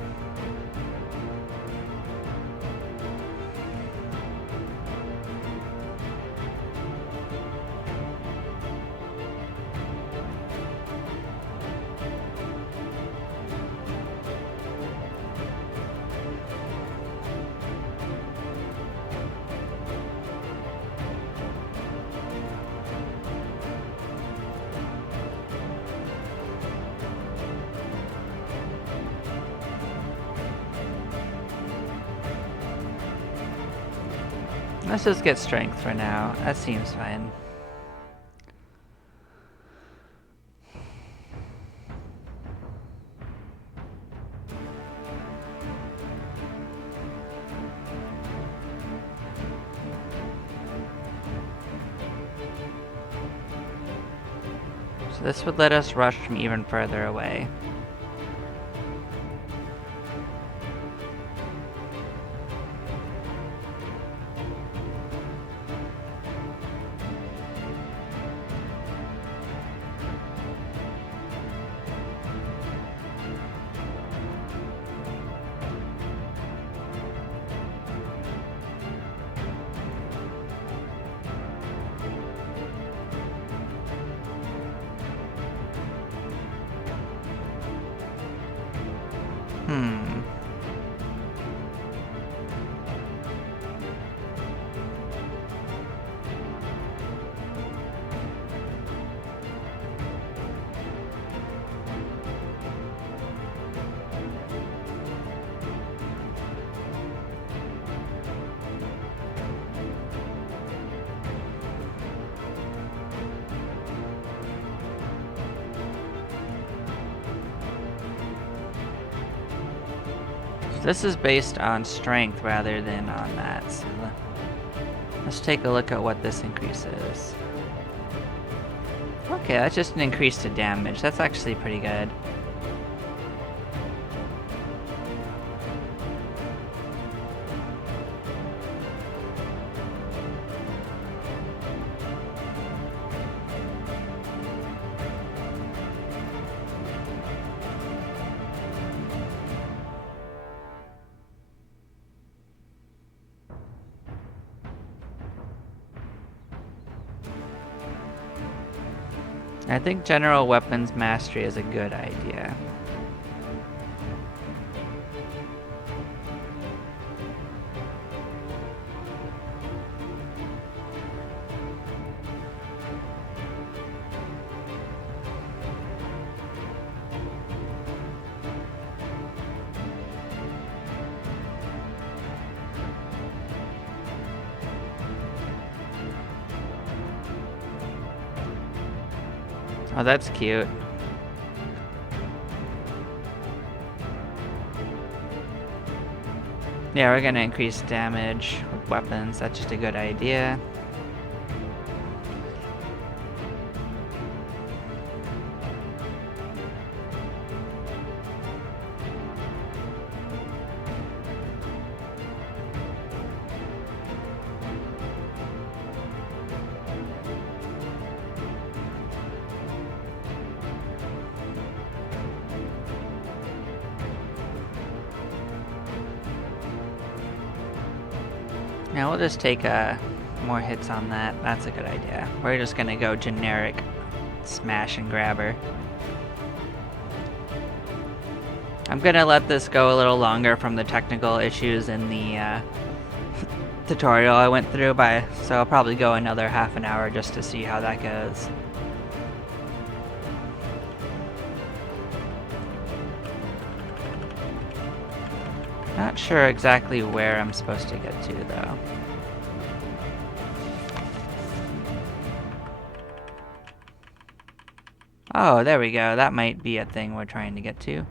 Let's just get strength for now. That seems fine. So this would let us rush from even further away. This is based on strength rather than on that. So let's take a look at what this increases. Okay, that's just an increase to damage. That's actually pretty good. I think general weapons mastery is a good idea. Oh, that's cute. Yeah, we're gonna increase damage with weapons. That's just a good idea. Now we'll just take more hits on that. That's a good idea. We're just gonna go generic smash and grabber. I'm gonna let this go a little longer from the technical issues in the tutorial I went through so I'll probably go another half an hour just to see how that goes. Not sure exactly where I'm supposed to get to, though. Oh, there we go. That might be a thing we're trying to get to.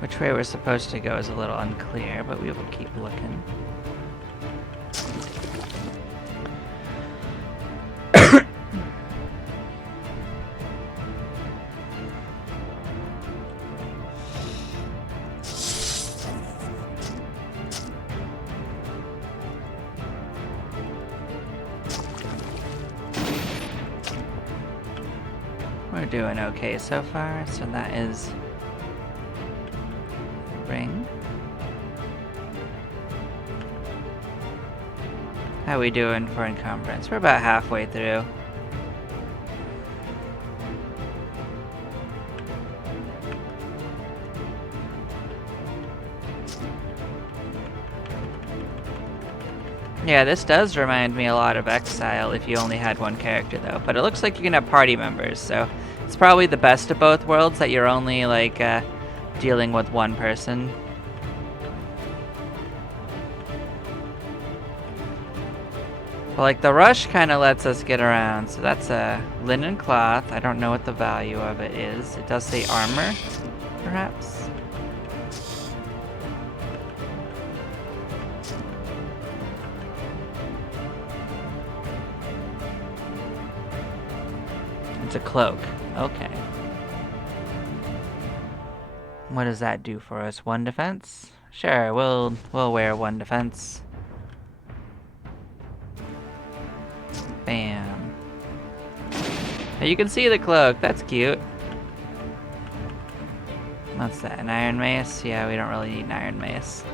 Which way we're supposed to go is a little unclear, but we will keep looking. We're doing okay so far, so that is ring. How we doing for encumbrance? We're about halfway through. Yeah, this does remind me a lot of Exile if you only had one character though, but it looks like you can have party members, so it's probably the best of both worlds that you're only like dealing with one person. But like the rush kind of lets us get around, so that's a linen cloth. I don't know what the value of it is. It does say armor, perhaps. It's a cloak. Okay. What does that do for us? 1 defense? Sure, we'll wear 1 defense. Bam. Now you can see the cloak. That's cute. What's that? An iron mace? Yeah, we don't really need an iron mace.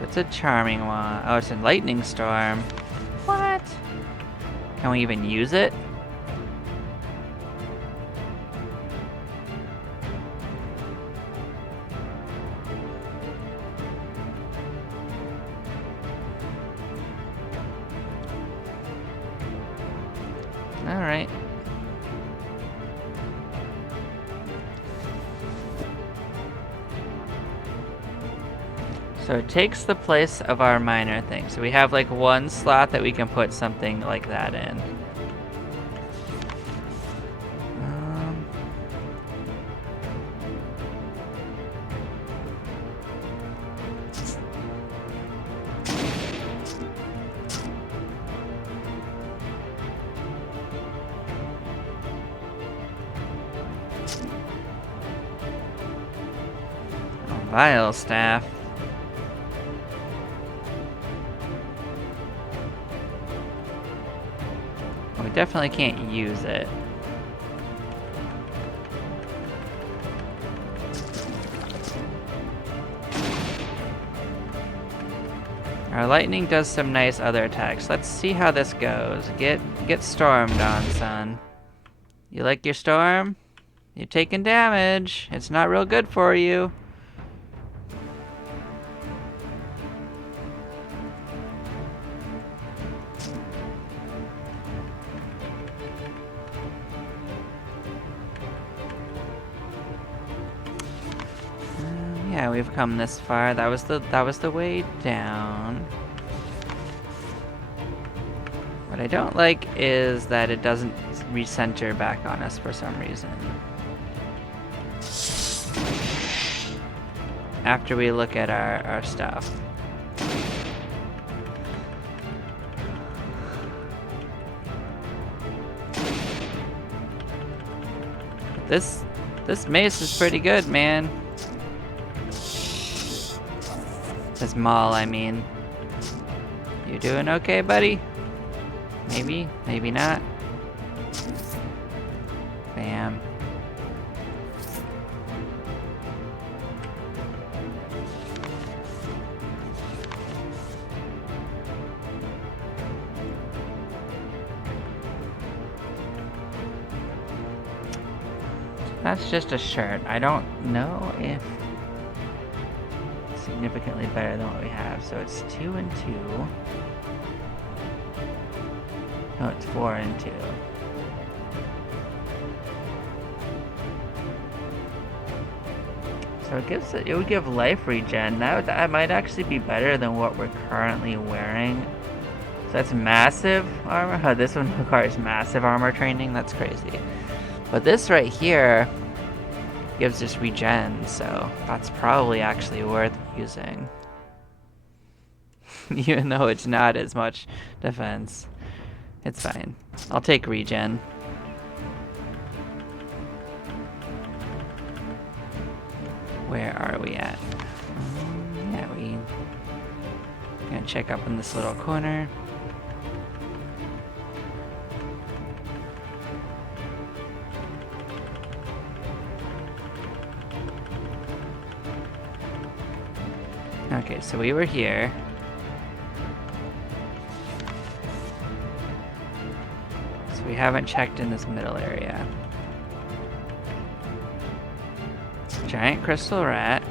It's a charming one. Oh, it's a lightning storm. What? Can we even use it? All right. So it takes the place of our minor thing. So we have like 1 slot that we can put something like that in. Vile staff. We definitely can't use it. Our lightning does some nice other attacks. Let's see how this goes. Get stormed on, son. You like your storm? You're taking damage. It's not real good for you. Yeah, we've come this far. That was the way down. What I don't like is that it doesn't recenter back on us for some reason. After we look at our stuff. This mace is pretty good, man. This maul, I mean. You doing okay, buddy? Maybe, maybe not. Bam. That's just a shirt. I don't know if it's significantly better than what we have. So it's 2 and 2. No, it's 4 and 2. So it would give life regen. That might actually be better than what we're currently wearing. So that's massive armor. Oh, this one requires massive armor training. That's crazy. But this right here gives us regen, so that's probably actually worth using. Even though it's not as much defense. It's fine. I'll take regen. Where are we at? Yeah, we're gonna check up in this little corner. Okay, so we were here. So we haven't checked in this middle area. Giant crystal rat.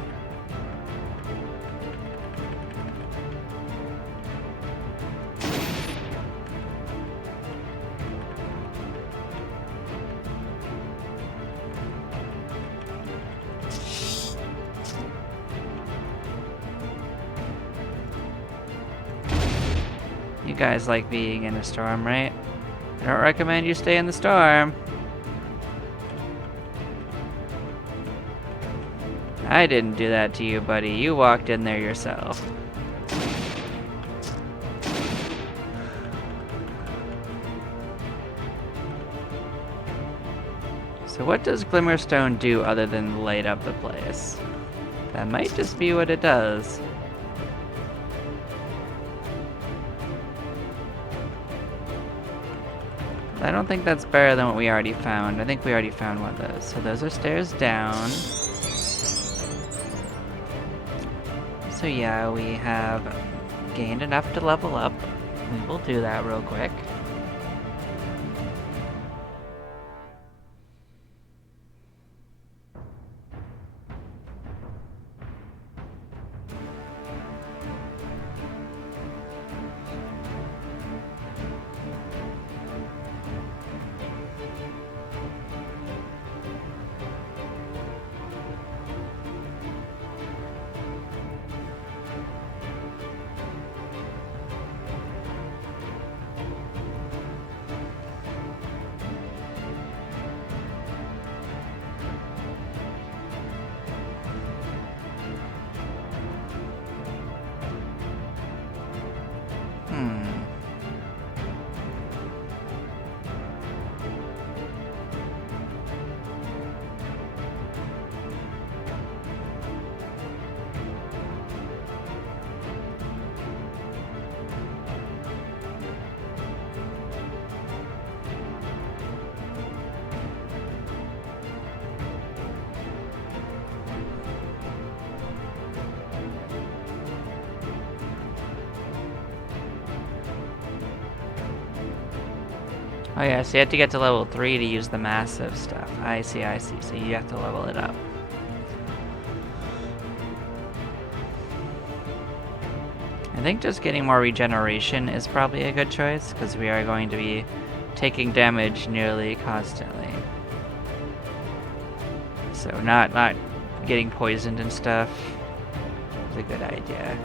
You guys like being in a storm, right? I don't recommend you stay in the storm. I didn't do that to you, buddy. You walked in there yourself. So what does Glimmerstone do other than light up the place? That might just be what it does. I don't think that's better than what we already found. I think we already found one of those. So those are stairs down. So yeah, we have gained enough to level up. We will do that real quick. Oh yeah, so you have to get to level 3 to use the massive stuff. I see, so you have to level it up. I think just getting more regeneration is probably a good choice, because we are going to be taking damage nearly constantly. So not getting poisoned and stuff is a good idea.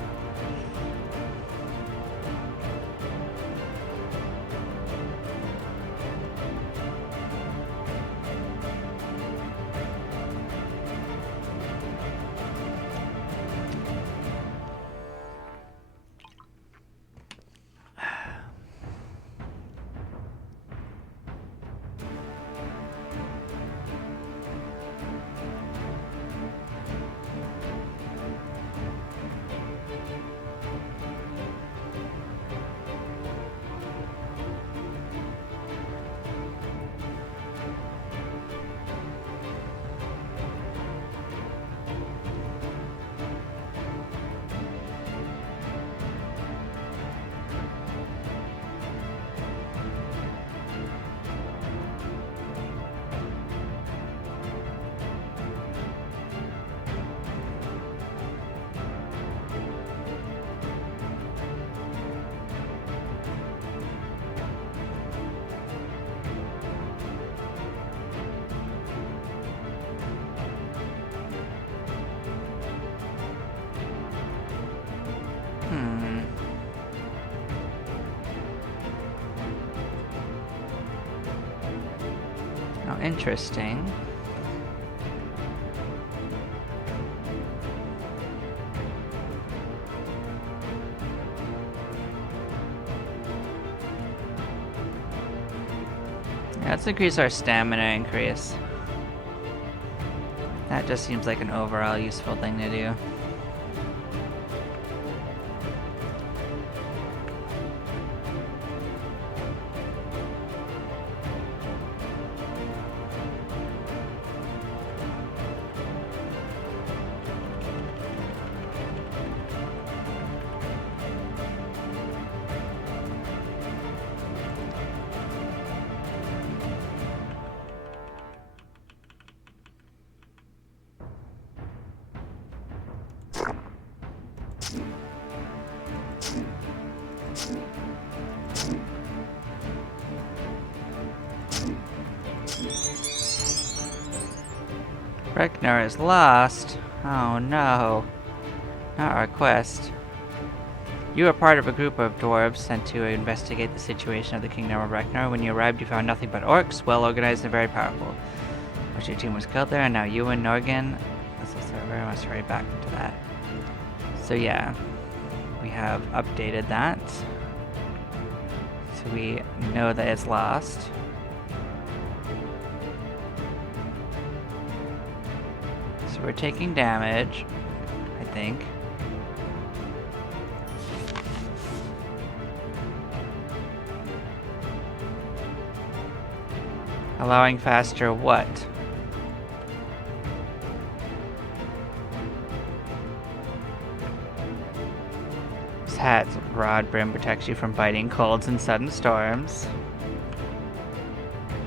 Oh, interesting. Yeah, let's increase our stamina increase. That just seems like an overall useful thing to do. Ragnar is lost. Oh no. Not our quest. You were part of a group of dwarves sent to investigate the situation of the kingdom of Ragnar. When you arrived, you found nothing but orcs, well organized and very powerful. Most of your team was killed there, and now you and Norgan. This is server. I must hurry back to that. So yeah, we have updated that. So we know that it's lost. So we're taking damage, I think. Allowing faster what? This hat's broad brim protects you from biting colds and sudden storms.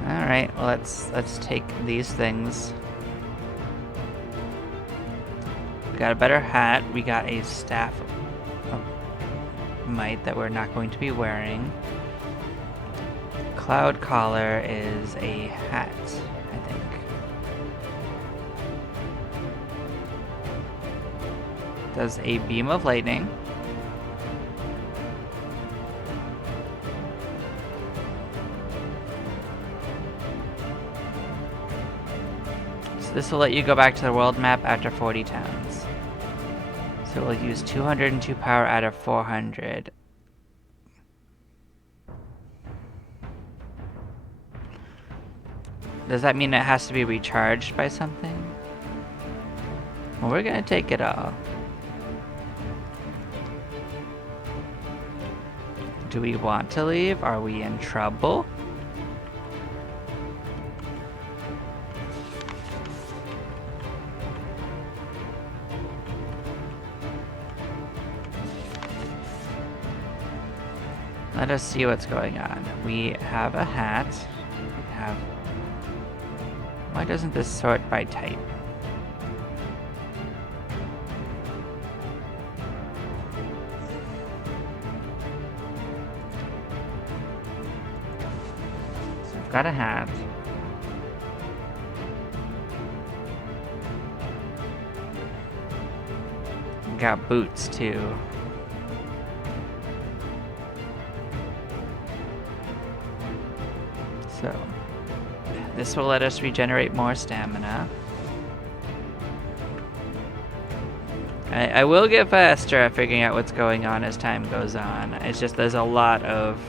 Alright, well let's take these things. We got a better hat, we got a staff of might that we're not going to be wearing. Cloud collar is a hat, I think. Does a beam of lightning. So this will let you go back to the world map after 40 towns. So we'll use 202 power out of 400. Does that mean it has to be recharged by something? Well, we're gonna take it all. Do we want to leave? Are we in trouble? let us see what's going on. We have a hat. We have... Why doesn't this sort by type? So we've got a hat. We got boots too. So, this will let us regenerate more stamina. I will get faster at figuring out what's going on as time goes on. It's just there's a lot of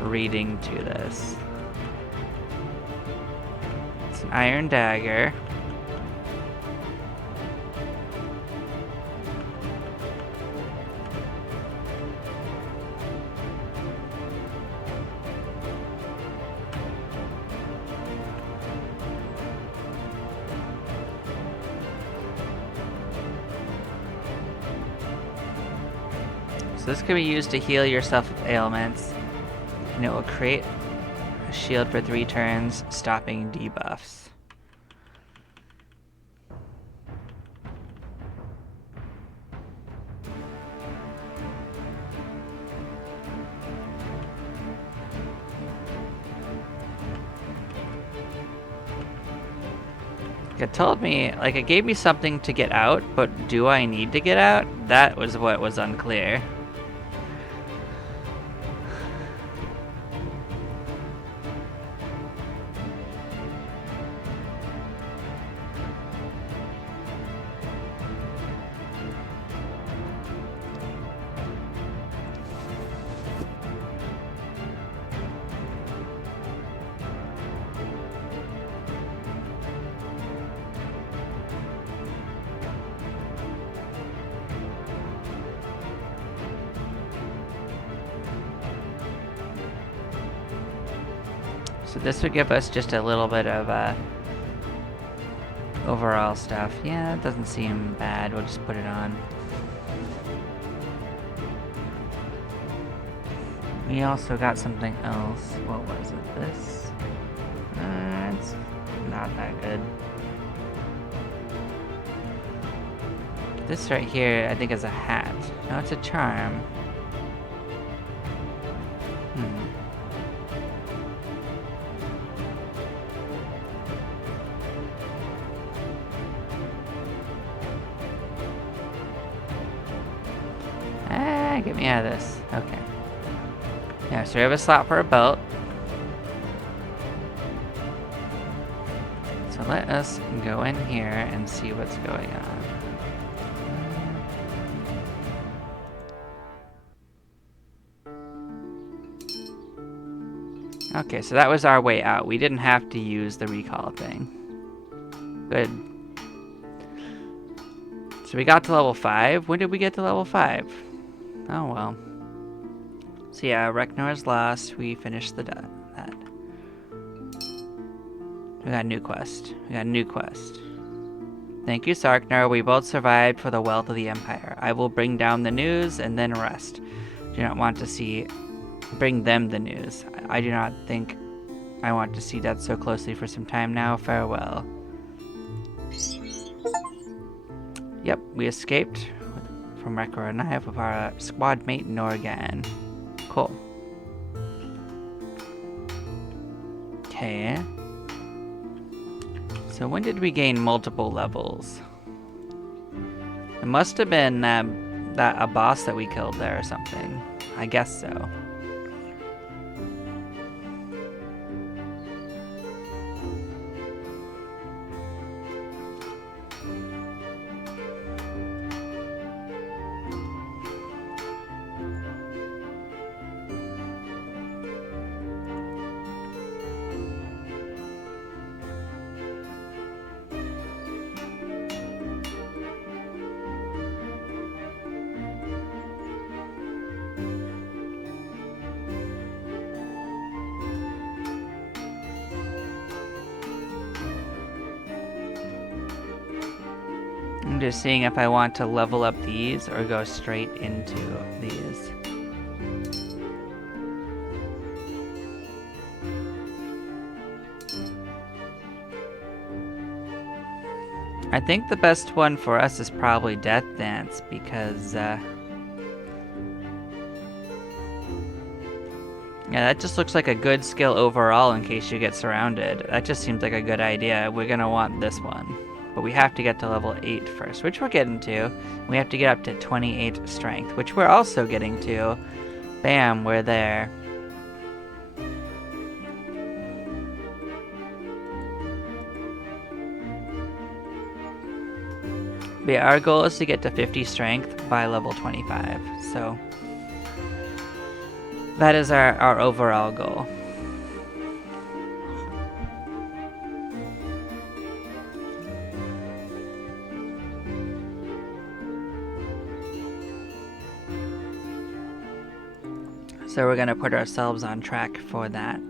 reading to this. It's an iron dagger. So this can be used to heal yourself of ailments, and it will create a shield for 3 turns, stopping debuffs. It told me, like, it gave me something to get out, but do I need to get out? That was what was unclear. So this would give us just a little bit of overall stuff. Yeah, it doesn't seem bad. We'll just put it on. We also got something else. What was it? This? It's not that good. This right here, I think, is a hat. No, it's a charm. Get me out of this. Okay. Yeah, so we have a slot for a belt. So let us go in here and see what's going on. Okay, so that was our way out. We didn't have to use the recall thing. Good. So we got to level 5. When did we get to level 5? Oh well. So yeah, Reknor's lost. We finished that. We got a new quest. Thank you, Sarkner. We both survived for the wealth of the Empire. I will bring down the news and then rest. Do not want to bring them the news. I do not think I want to see death so closely for some time now. Farewell. Yep, we escaped from Rekor and I with our squad mate Norgan. Cool. Okay. So when did we gain multiple levels? It must have been a boss that we killed there or something. I guess so. I'm just seeing if I want to level up these or go straight into these. I think the best one for us is probably Death Dance because, yeah, that just looks like a good skill overall in case you get surrounded. That just seems like a good idea. We're gonna want this one. But we have to get to level 8 first, which we're getting to. We have to get up to 28 strength, which we're also getting to. Bam, we're there. But yeah, our goal is to get to 50 strength by level 25, so that is our overall goal. So we're gonna put ourselves on track for that.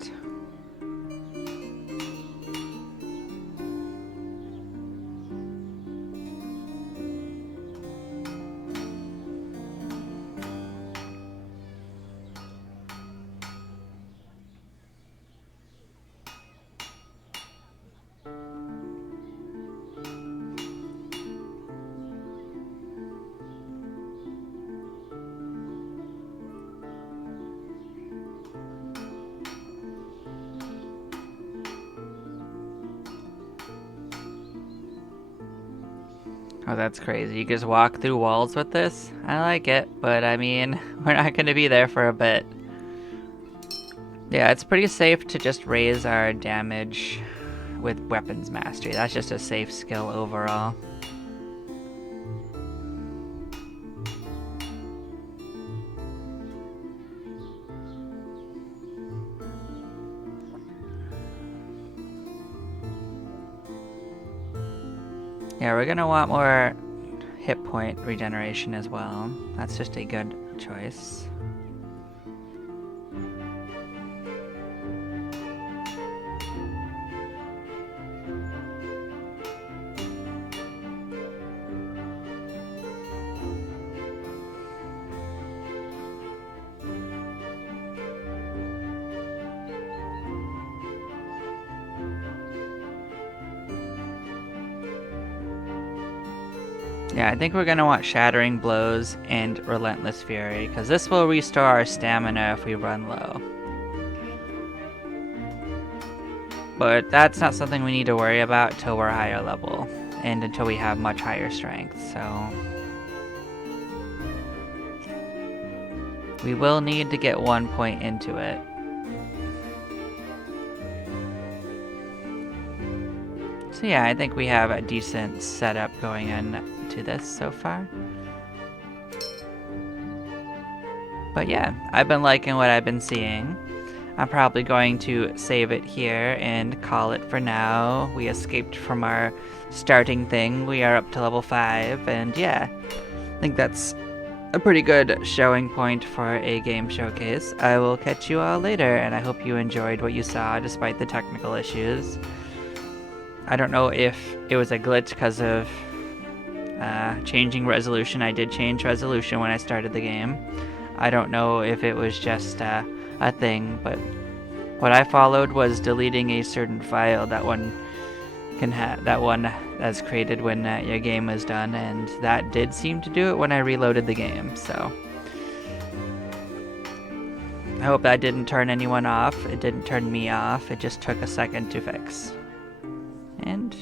Oh, that's crazy. You just walk through walls with this? I like it, but I mean, we're not going to be there for a bit. Yeah, it's pretty safe to just raise our damage with weapons mastery. That's just a safe skill overall. Yeah, we're gonna want more hit point regeneration as well. That's just a good choice. Yeah, I think we're gonna want Shattering Blows and Relentless Fury, because this will restore our stamina if we run low. But that's not something we need to worry about till we're higher level, and until we have much higher strength, so... we will need to get 1 point into it. So yeah, I think we have a decent setup going into this so far. But yeah, I've been liking what I've been seeing. I'm probably going to save it here and call it for now. We escaped from our starting thing. We are up to level 5, and yeah, I think that's a pretty good showing point for a game showcase. I will catch you all later, and I hope you enjoyed what you saw despite the technical issues. I don't know if it was a glitch because of changing resolution. I did change resolution when I started the game. I don't know if it was just a thing, but what I followed was deleting a certain file that one that's created when your game is done, and that did seem to do it when I reloaded the game. So I hope that didn't turn anyone off. It didn't turn me off. It just took a second to fix. And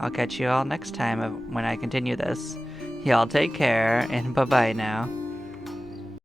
I'll catch you all next time when I continue this. Y'all take care, and bye-bye now.